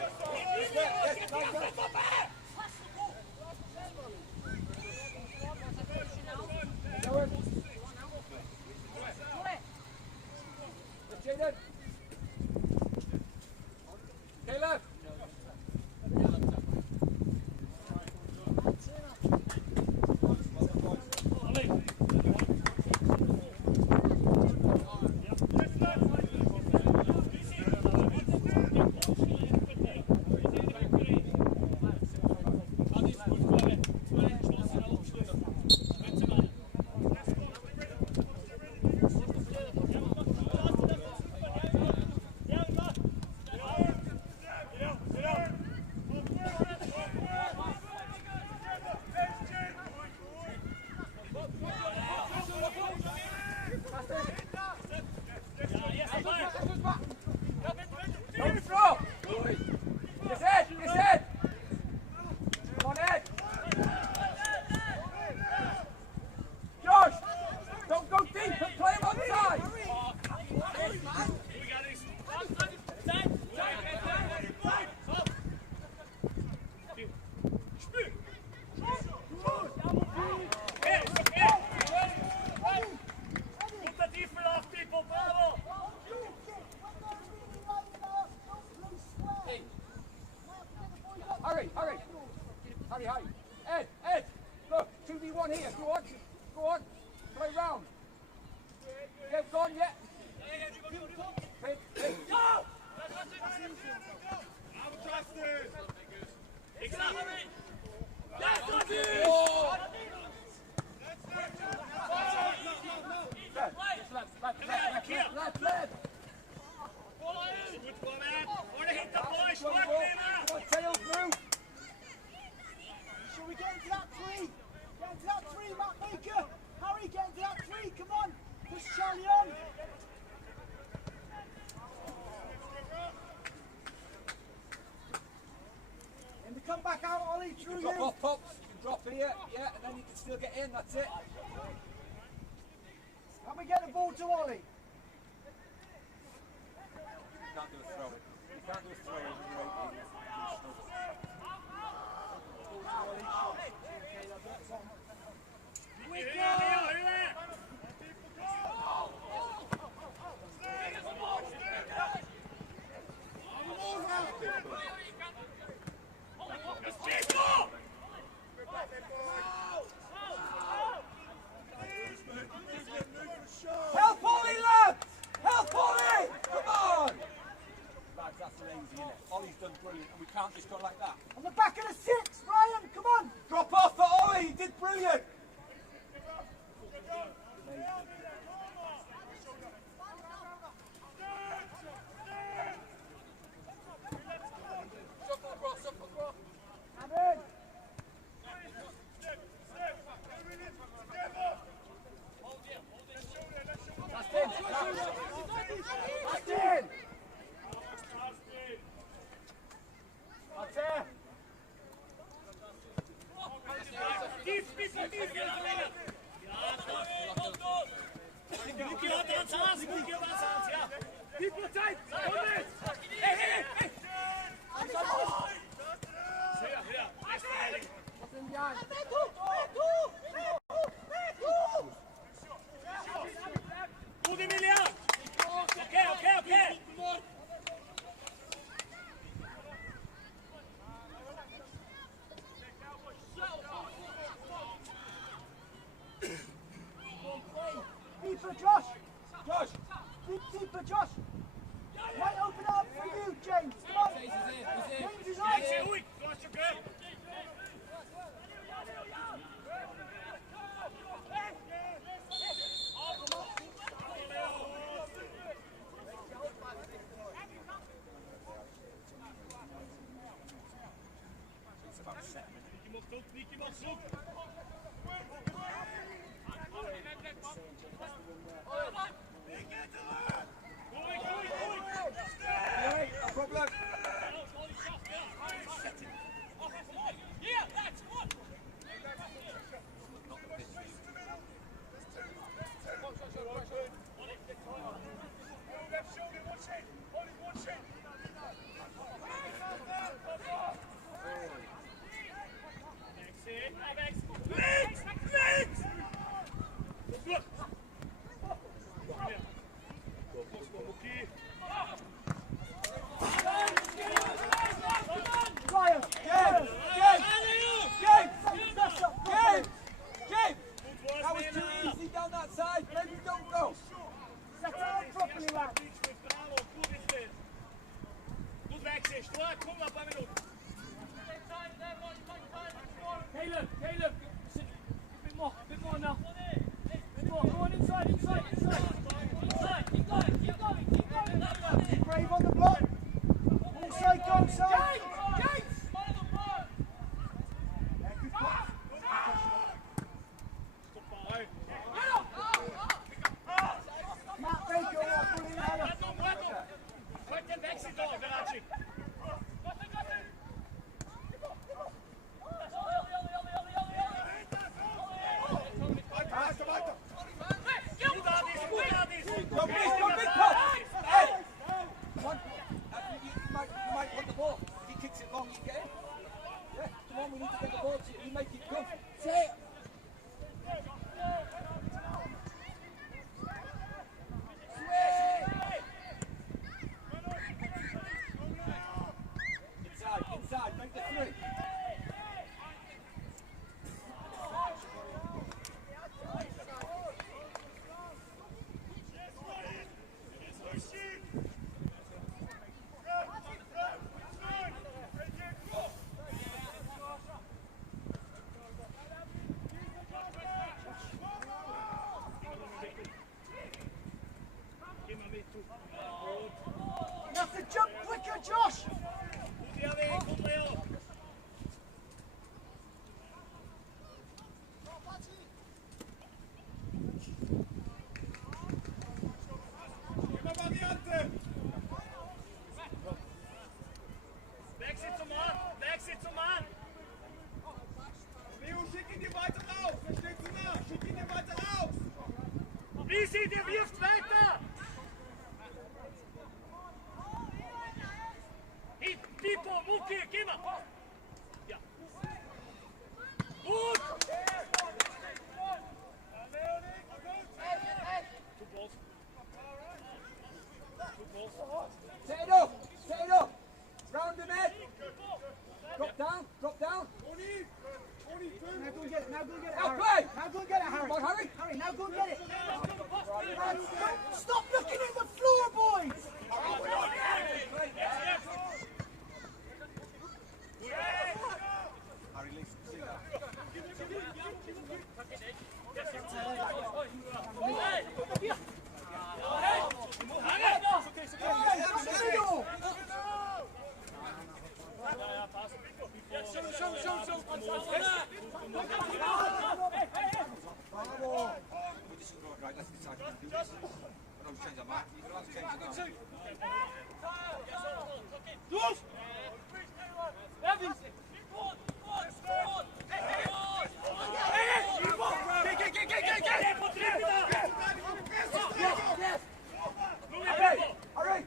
in, that's it. Can we get the ball to Ollie? You can't do a throw. You can't do a throw when you're 18. Help Ollie, lads! Help Ollie! Come on! Lads, that's lazy, isn't it? Ollie's done brilliant, and we can't just go like that. On the back of the 6, Ryan, come on! Drop off for Ollie, he did brilliant! Come in! That's in! That's in! That's it! Goed Emilian! Oké. Deeper, Josh! Josh! Deeper, Josh! Might open up for you, James! Come on! James is on! Maxi, ruhig! Du hast schon gehört! Nicky mag zoek! Hey, no problem. Ryan! James! That was too easy down that side. Maybe don't go. Set it up properly, lad! Goed Maxi, strak, kom maar, een paar minuten. Caleb, bit more now. Bit more, go on inside. Inside, keep going. Be brave on the block! All side, go side! Matt Baker, what pulling out of? Pak den Maxi door, Garaci. Goed aan die. Go big punt. Hey! One, you might want the ball. If he kicks it long, you get it. Yeah, come on, we need to get the ball to you. You make it come. Say it. Inside, make the three. You have to jump quicker, Josh! Goed die alweer, goed Leo. Weg zit zum Mann. Leo, schick ihn dir weiter raus. Da steht sie Easy, der wirft weiter! Tipo, Muki, geh mal! Ja. Gut! Two balls. Set it up! Set it up! Round him head! Drop down! Drop down! Now go and get it. Now go and get it, Now Harry. play! Now go and get it, Harry. Come on, Harry! Harry, now go and get it. Stop looking at the floor, boys! Right, let's decide to do this. I don't change our mind. You can always change it Harry! Harry!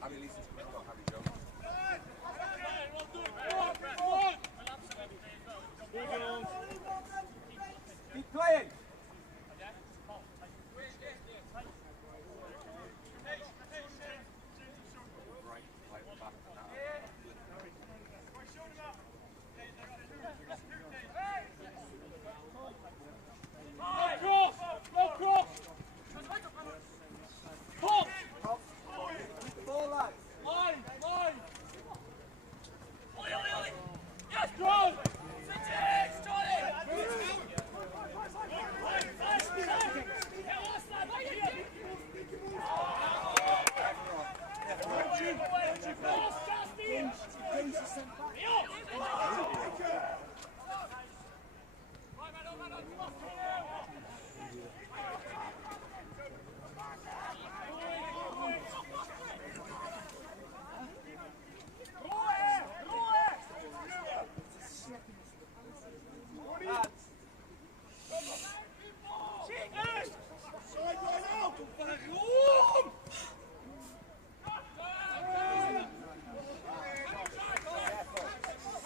Harry Leeson's got Harry Jones. Keep playing! Ball, lads.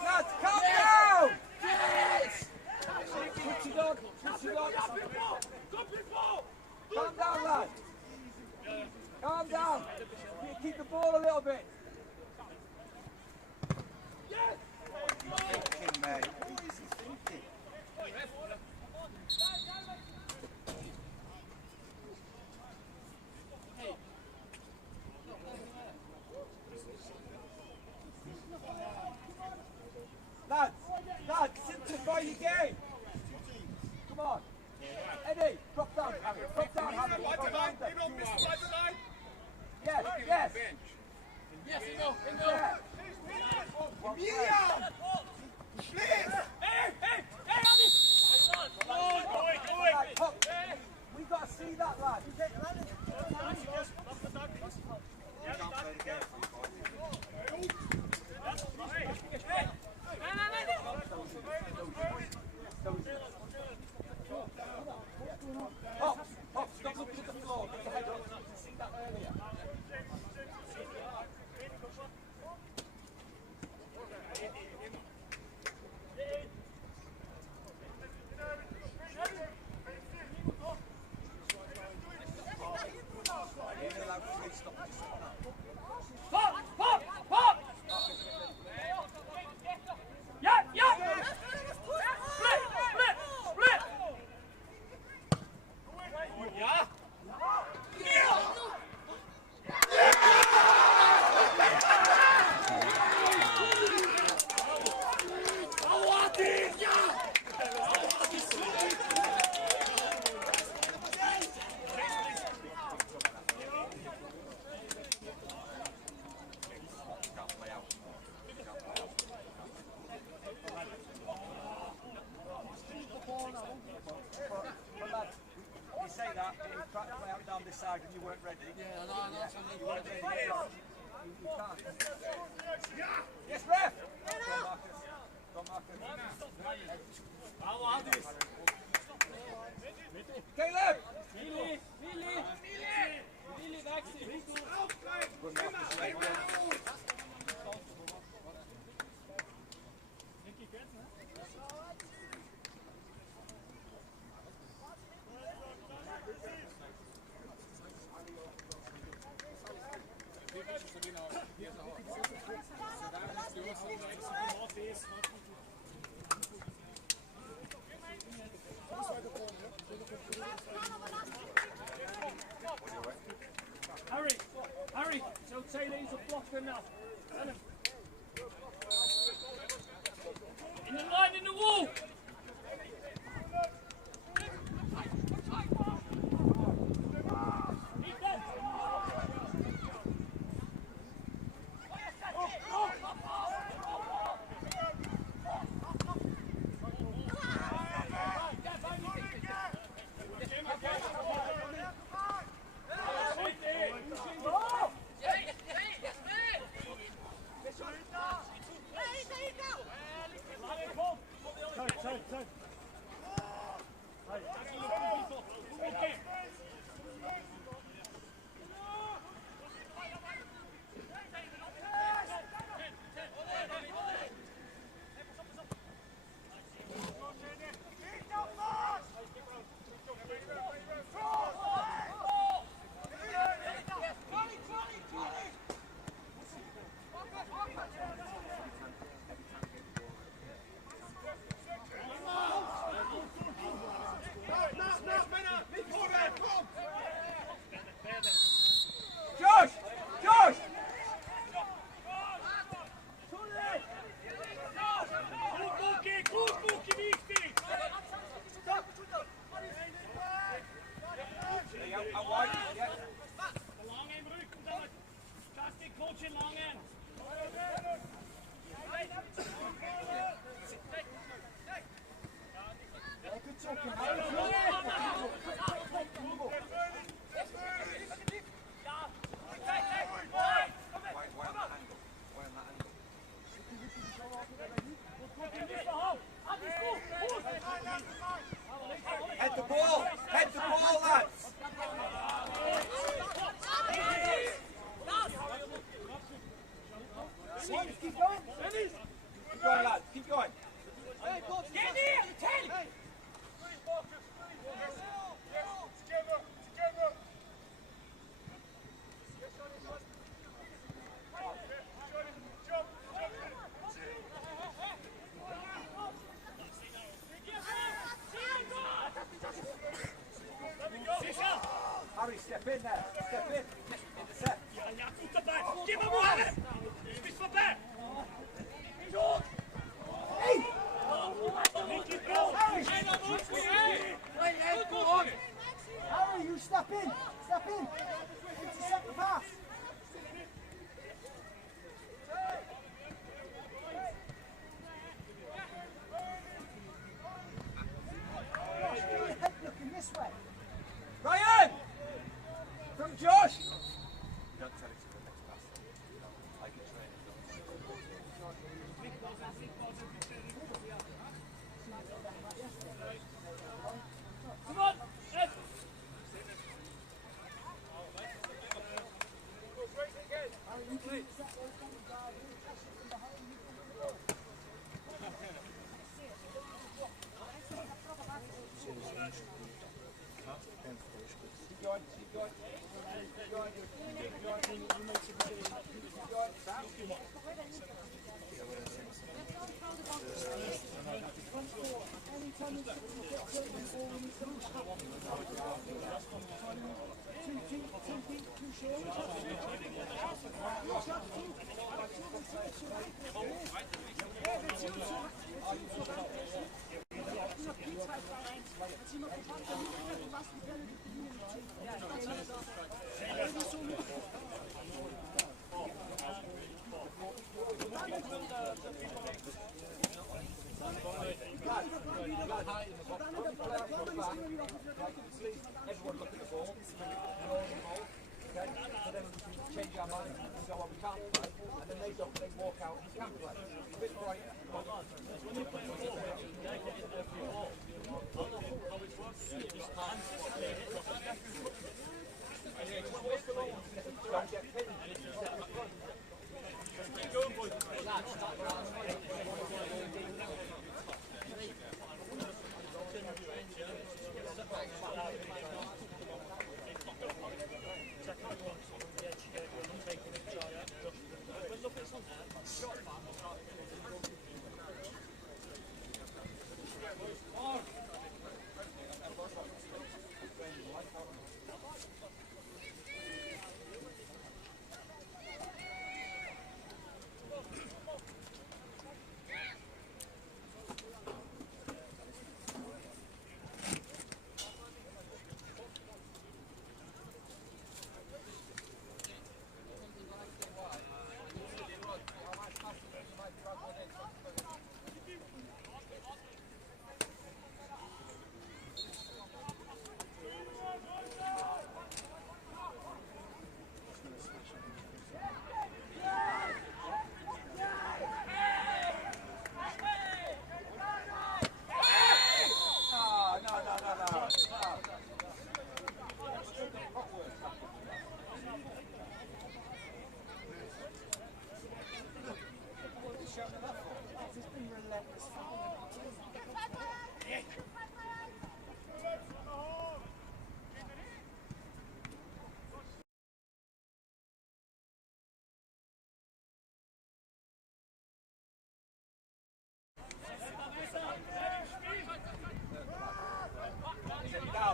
Lads, calm down! Switch it on, switch it on. Calm down, lads. Calm down. Keep the ball a little bit. Thinking, mate. What is he thinking? Lads, simplify your game. Come on. Eddie, drop down, Harry. Drop down, Harry. Behind them. Yes, yes. Yes, Ingo! Yeah. Emilia! Please! Hey, Adi! Right, Huck, we got to see that, lad. Hop, stop looking at the floor. Get your head up. You see that earlier. Pop! Yeah! Split! Ja! But lads, you say that, but you tried to play out down this side and you weren't ready. Yeah, I know. You weren't ready. You can't. Yes, ref! Go, Marcus. Bravo, Adis! watch them now. In the line, in the wall. Josh! Josh! Goed, Boekie, wichtig! Out wide, yeah. Lang in Rücken, dan kast die coach in lang in. Head the ball, lads. Keep going. Keep going, lads, keep going. Get near, 10! Harry, step in there, step in. Intercept. Ja, goed erbij. Geef hem maar. Spits voorbij. Harry, you step in. Step in. Intercept the pass. Josh, do your head looking this way. Ryan! From Josh! Don't tell it to the next pass. Like a trainer. Come on. Ed. Keep going, keep going. Keep going. Everyone look at the ball. Okay? So then we can change our mind and go, well, we can't play. And then they walk out and can play. It's a bit brighter. Don't get pinned.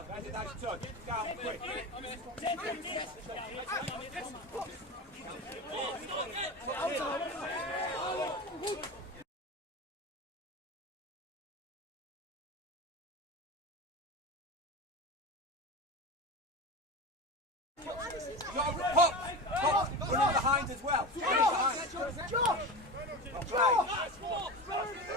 down. That's a nice touch. Down quick. Pop! Pop! Run on behind as well. Josh! Well played.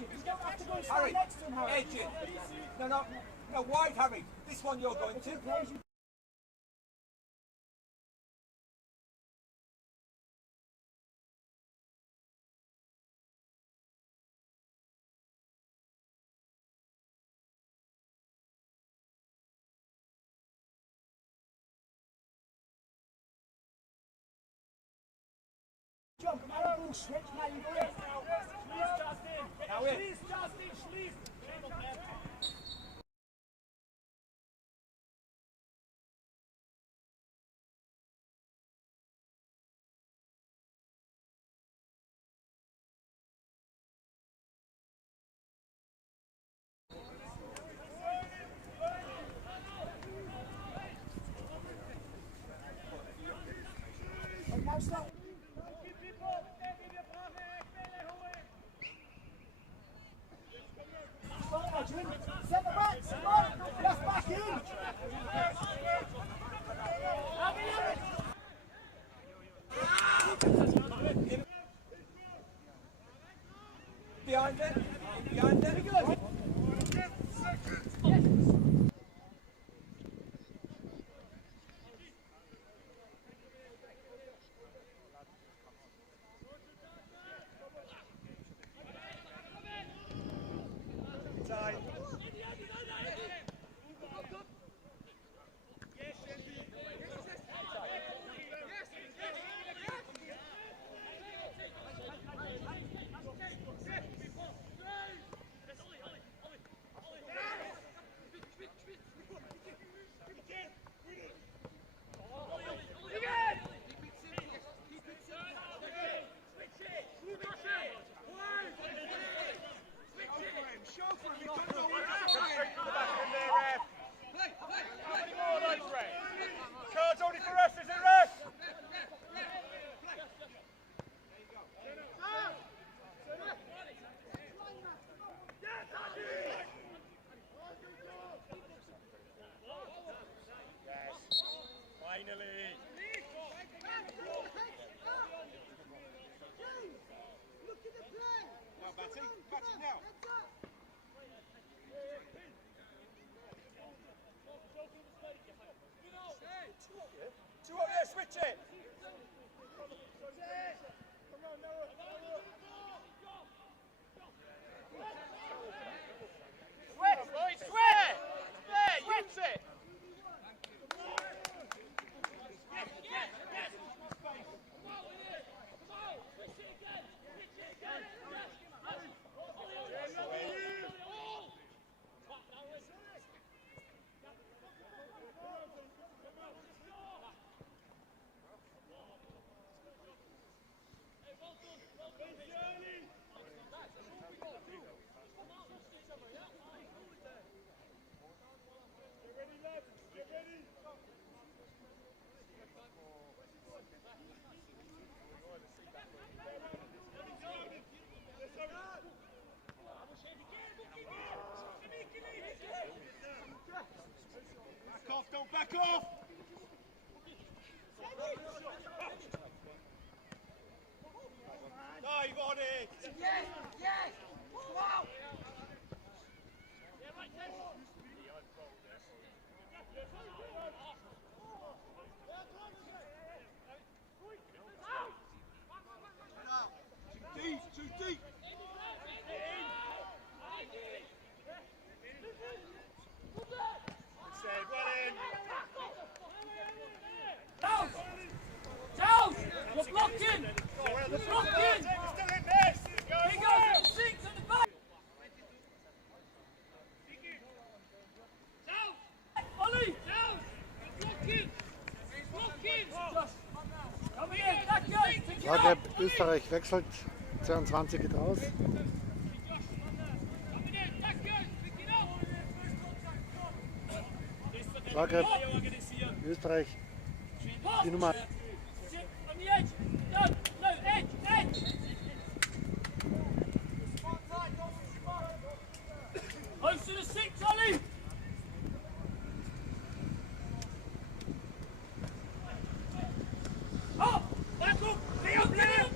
You don't have to go and stand Harry, next to him, Harry. edge it. No, wide, Harry. This one you're going to. Jump, now the ball switch, now you go in. Now in. Schließ, Justin, schließ! And now stop. Centre back, left back in. Behind it. Behind it. Cards only for us, is it, ref? Yes, finally. Now, Batty now. Two up there, switch it. Don't back off! Dive on it! Yes, yes, wow. Zagreb, Österreich wechselt, 22 geht raus. Zagreb, Österreich, die Nummer. On the edge. No, edge. Close to the 6, Ollie. Up. Back up. Be up, left.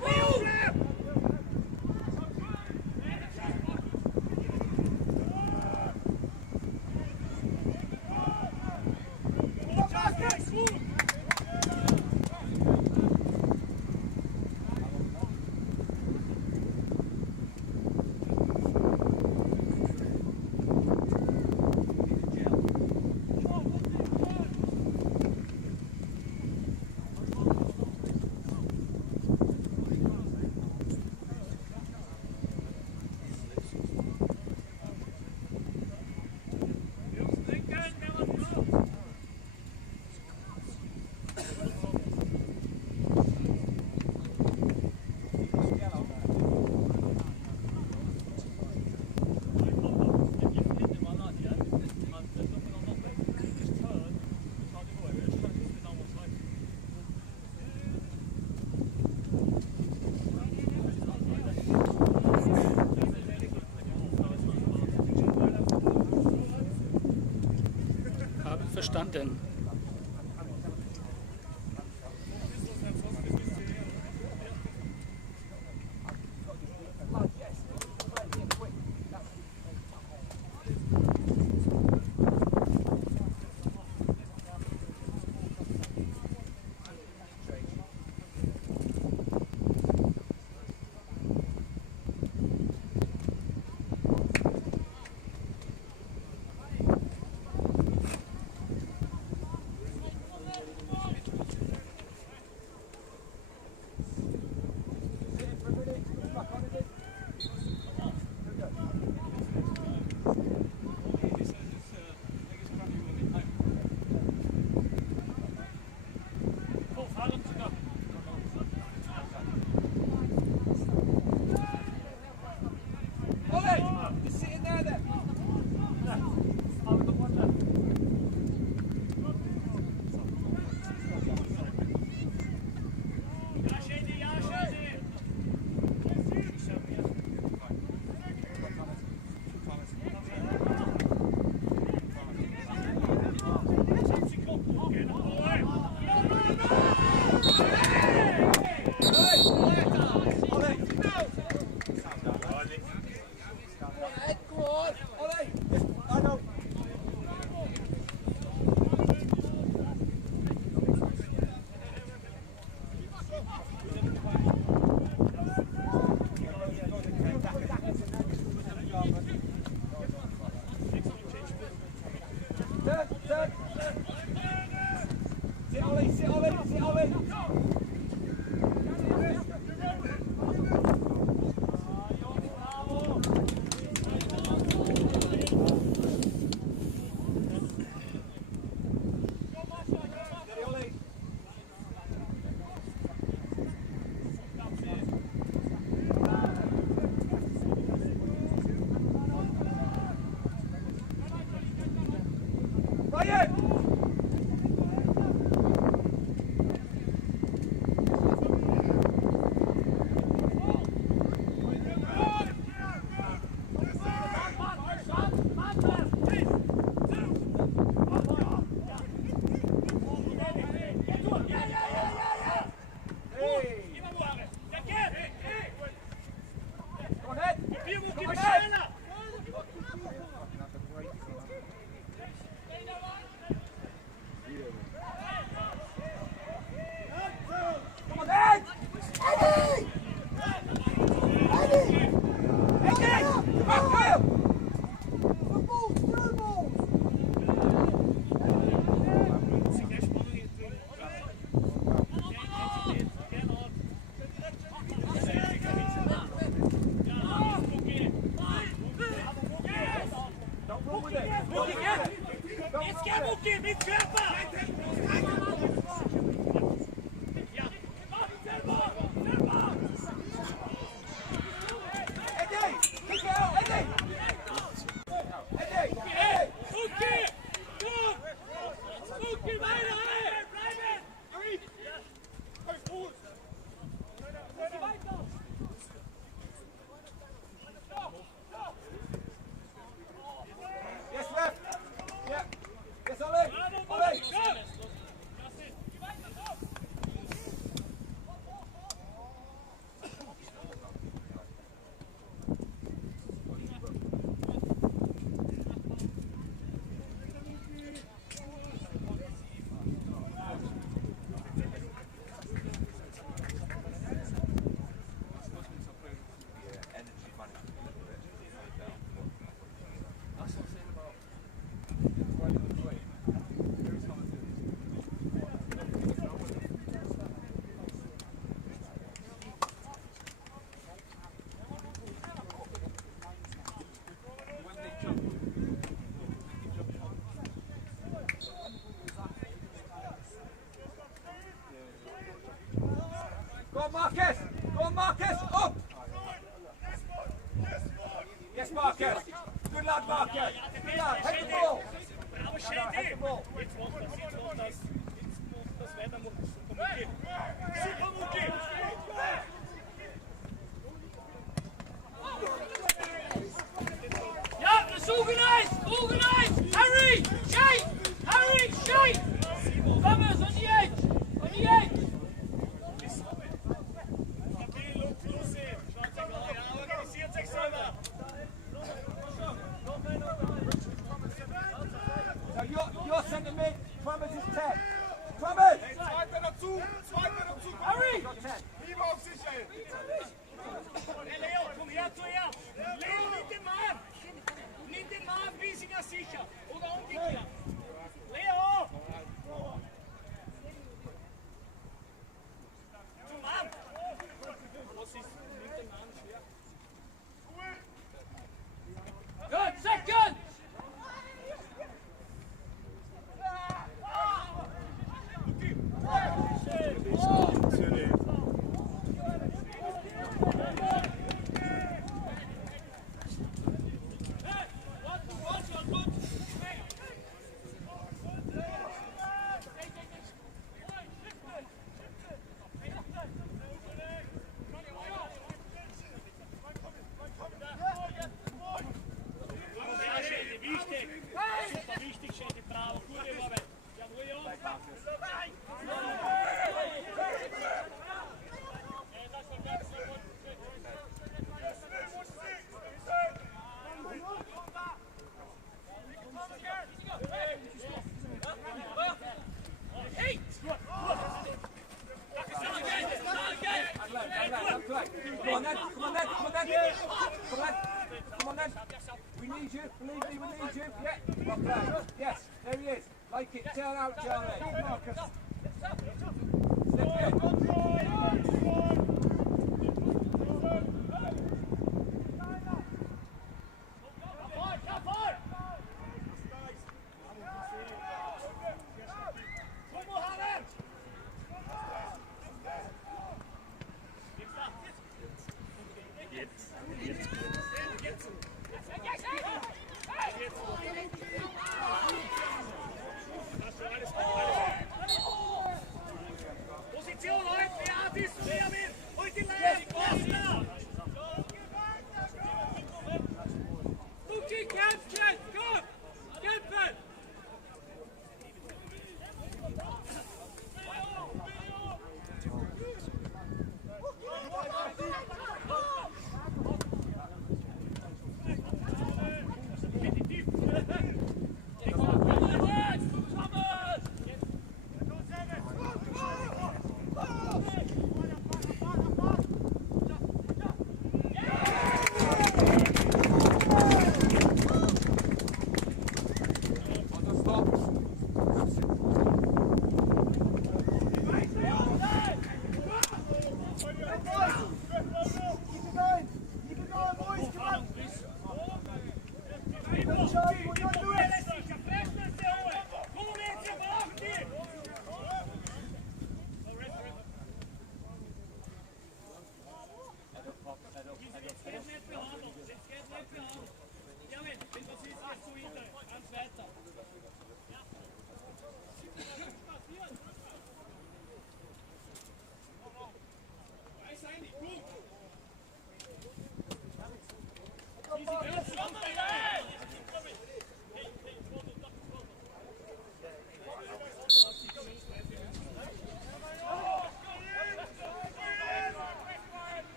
Habe verstanden. Jetzt geh, Mucki, mit Körper! Ja, selber! Okay. Now, head the ball. Bravo, Head the Shady! ball. Jetzt macht das weiter, Mucki. Super, Mucki! Ja, das ist organized! Harry! Shake! Harry! Shake! Vamos, on the edge! On the edge! Stabil, Lucy. Schaut sich an, ja, organisiert sich selber. So you're centre mid. Crummers is 10. Crummers! Zweiter dazu! Harry! Lieber auf sich, ey! Hey, Leo, komm her zu ihr. Leo, nimm den Mann. Nimm den Mann, Wiesinger sicher. Oder umgekehrt. Leo! Zum Mann. Was ist? Nimm den Mann schwer. Good, second! Ja, Schäde, wichtig. Super wichtig, Schäde, bravo. Gute Arbeit. Jawohl, ja. Come on then. We need you. Believe me, we need you. Yeah. Well played. Yes, there he is. Like it. Turn out, Charlie. Marcus. Step in. Position, heute, ja, bist du hier mit. Holt die Leine, Costa. Luki, kämpfen! Gut! Kämpfen!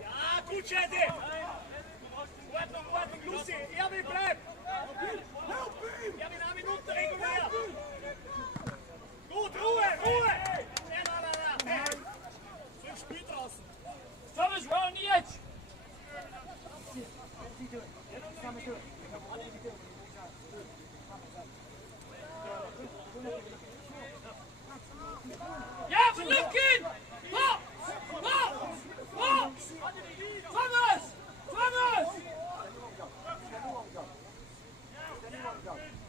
Ja, gut, Schäde! Ordnung, Lucy! Erwin, bleib! Erwin, eine Minute regulär! Gut, Ruhe! Nein! So ein Spiel draußen! Thomas, we're on the edge! Yeah, we're looking! Pop! Pop! Pop! Thomas! Thomas!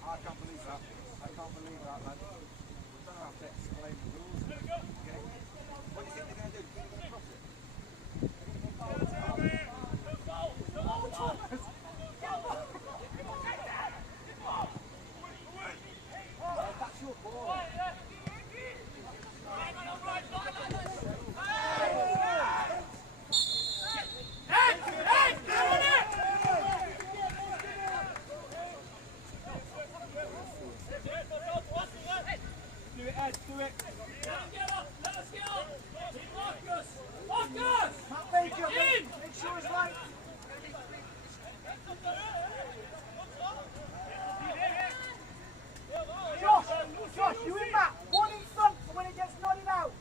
I can't believe that. I can't believe that, man. We're going to have to explain the rules. Okay. What do you think they're going to do? Cross it? That's your ball. Hey! Hey! Come on it! Do it, Ed. Do it. Let us get up! Let us get up! Marcus! Marcus! Matt Baker, In! make sure it's right. Josh, Josh, you in Matt. One in front for when it gets nodded out.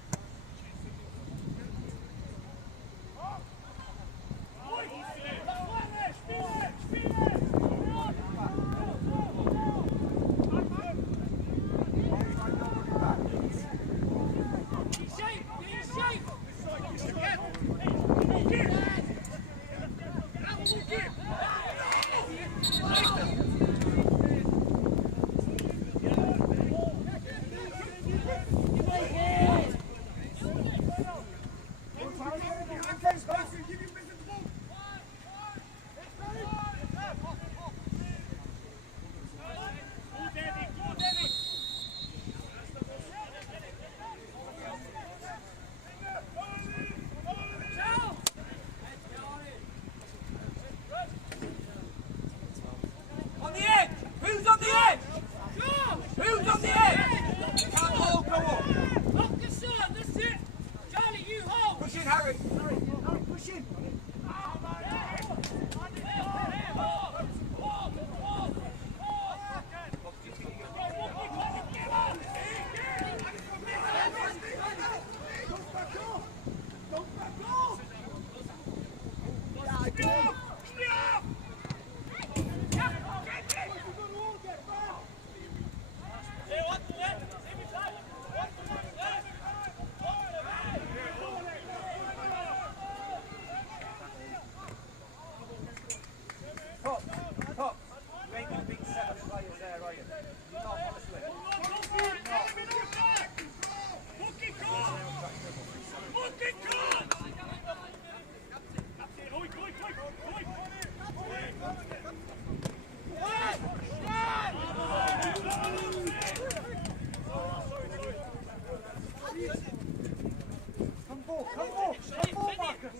On the edge! Who's on the edge? Who's on the edge? You can't all go up. Lock the side, that's it! Charlie, you hold! Push in, Harry. Harry, push in. Top. Top. You ain't got a big set of players there, are you? You're not, honestly. Come forward, Marcus.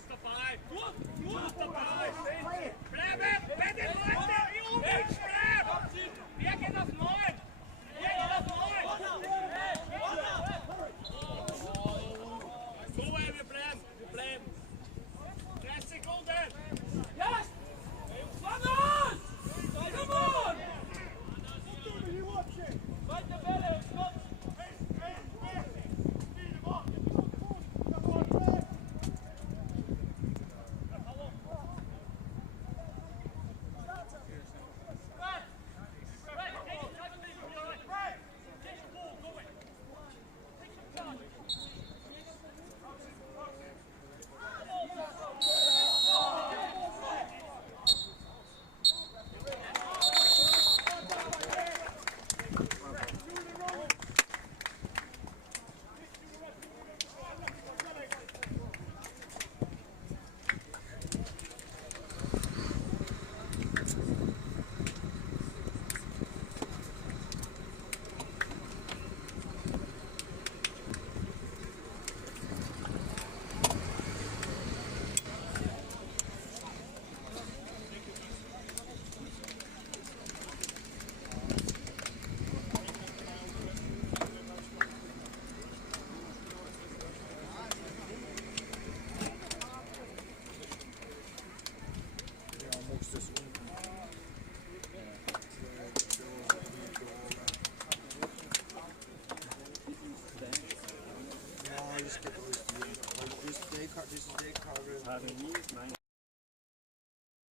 Play it. Yes! Vamos! Come on! Fight the belly, Scott! This is their car.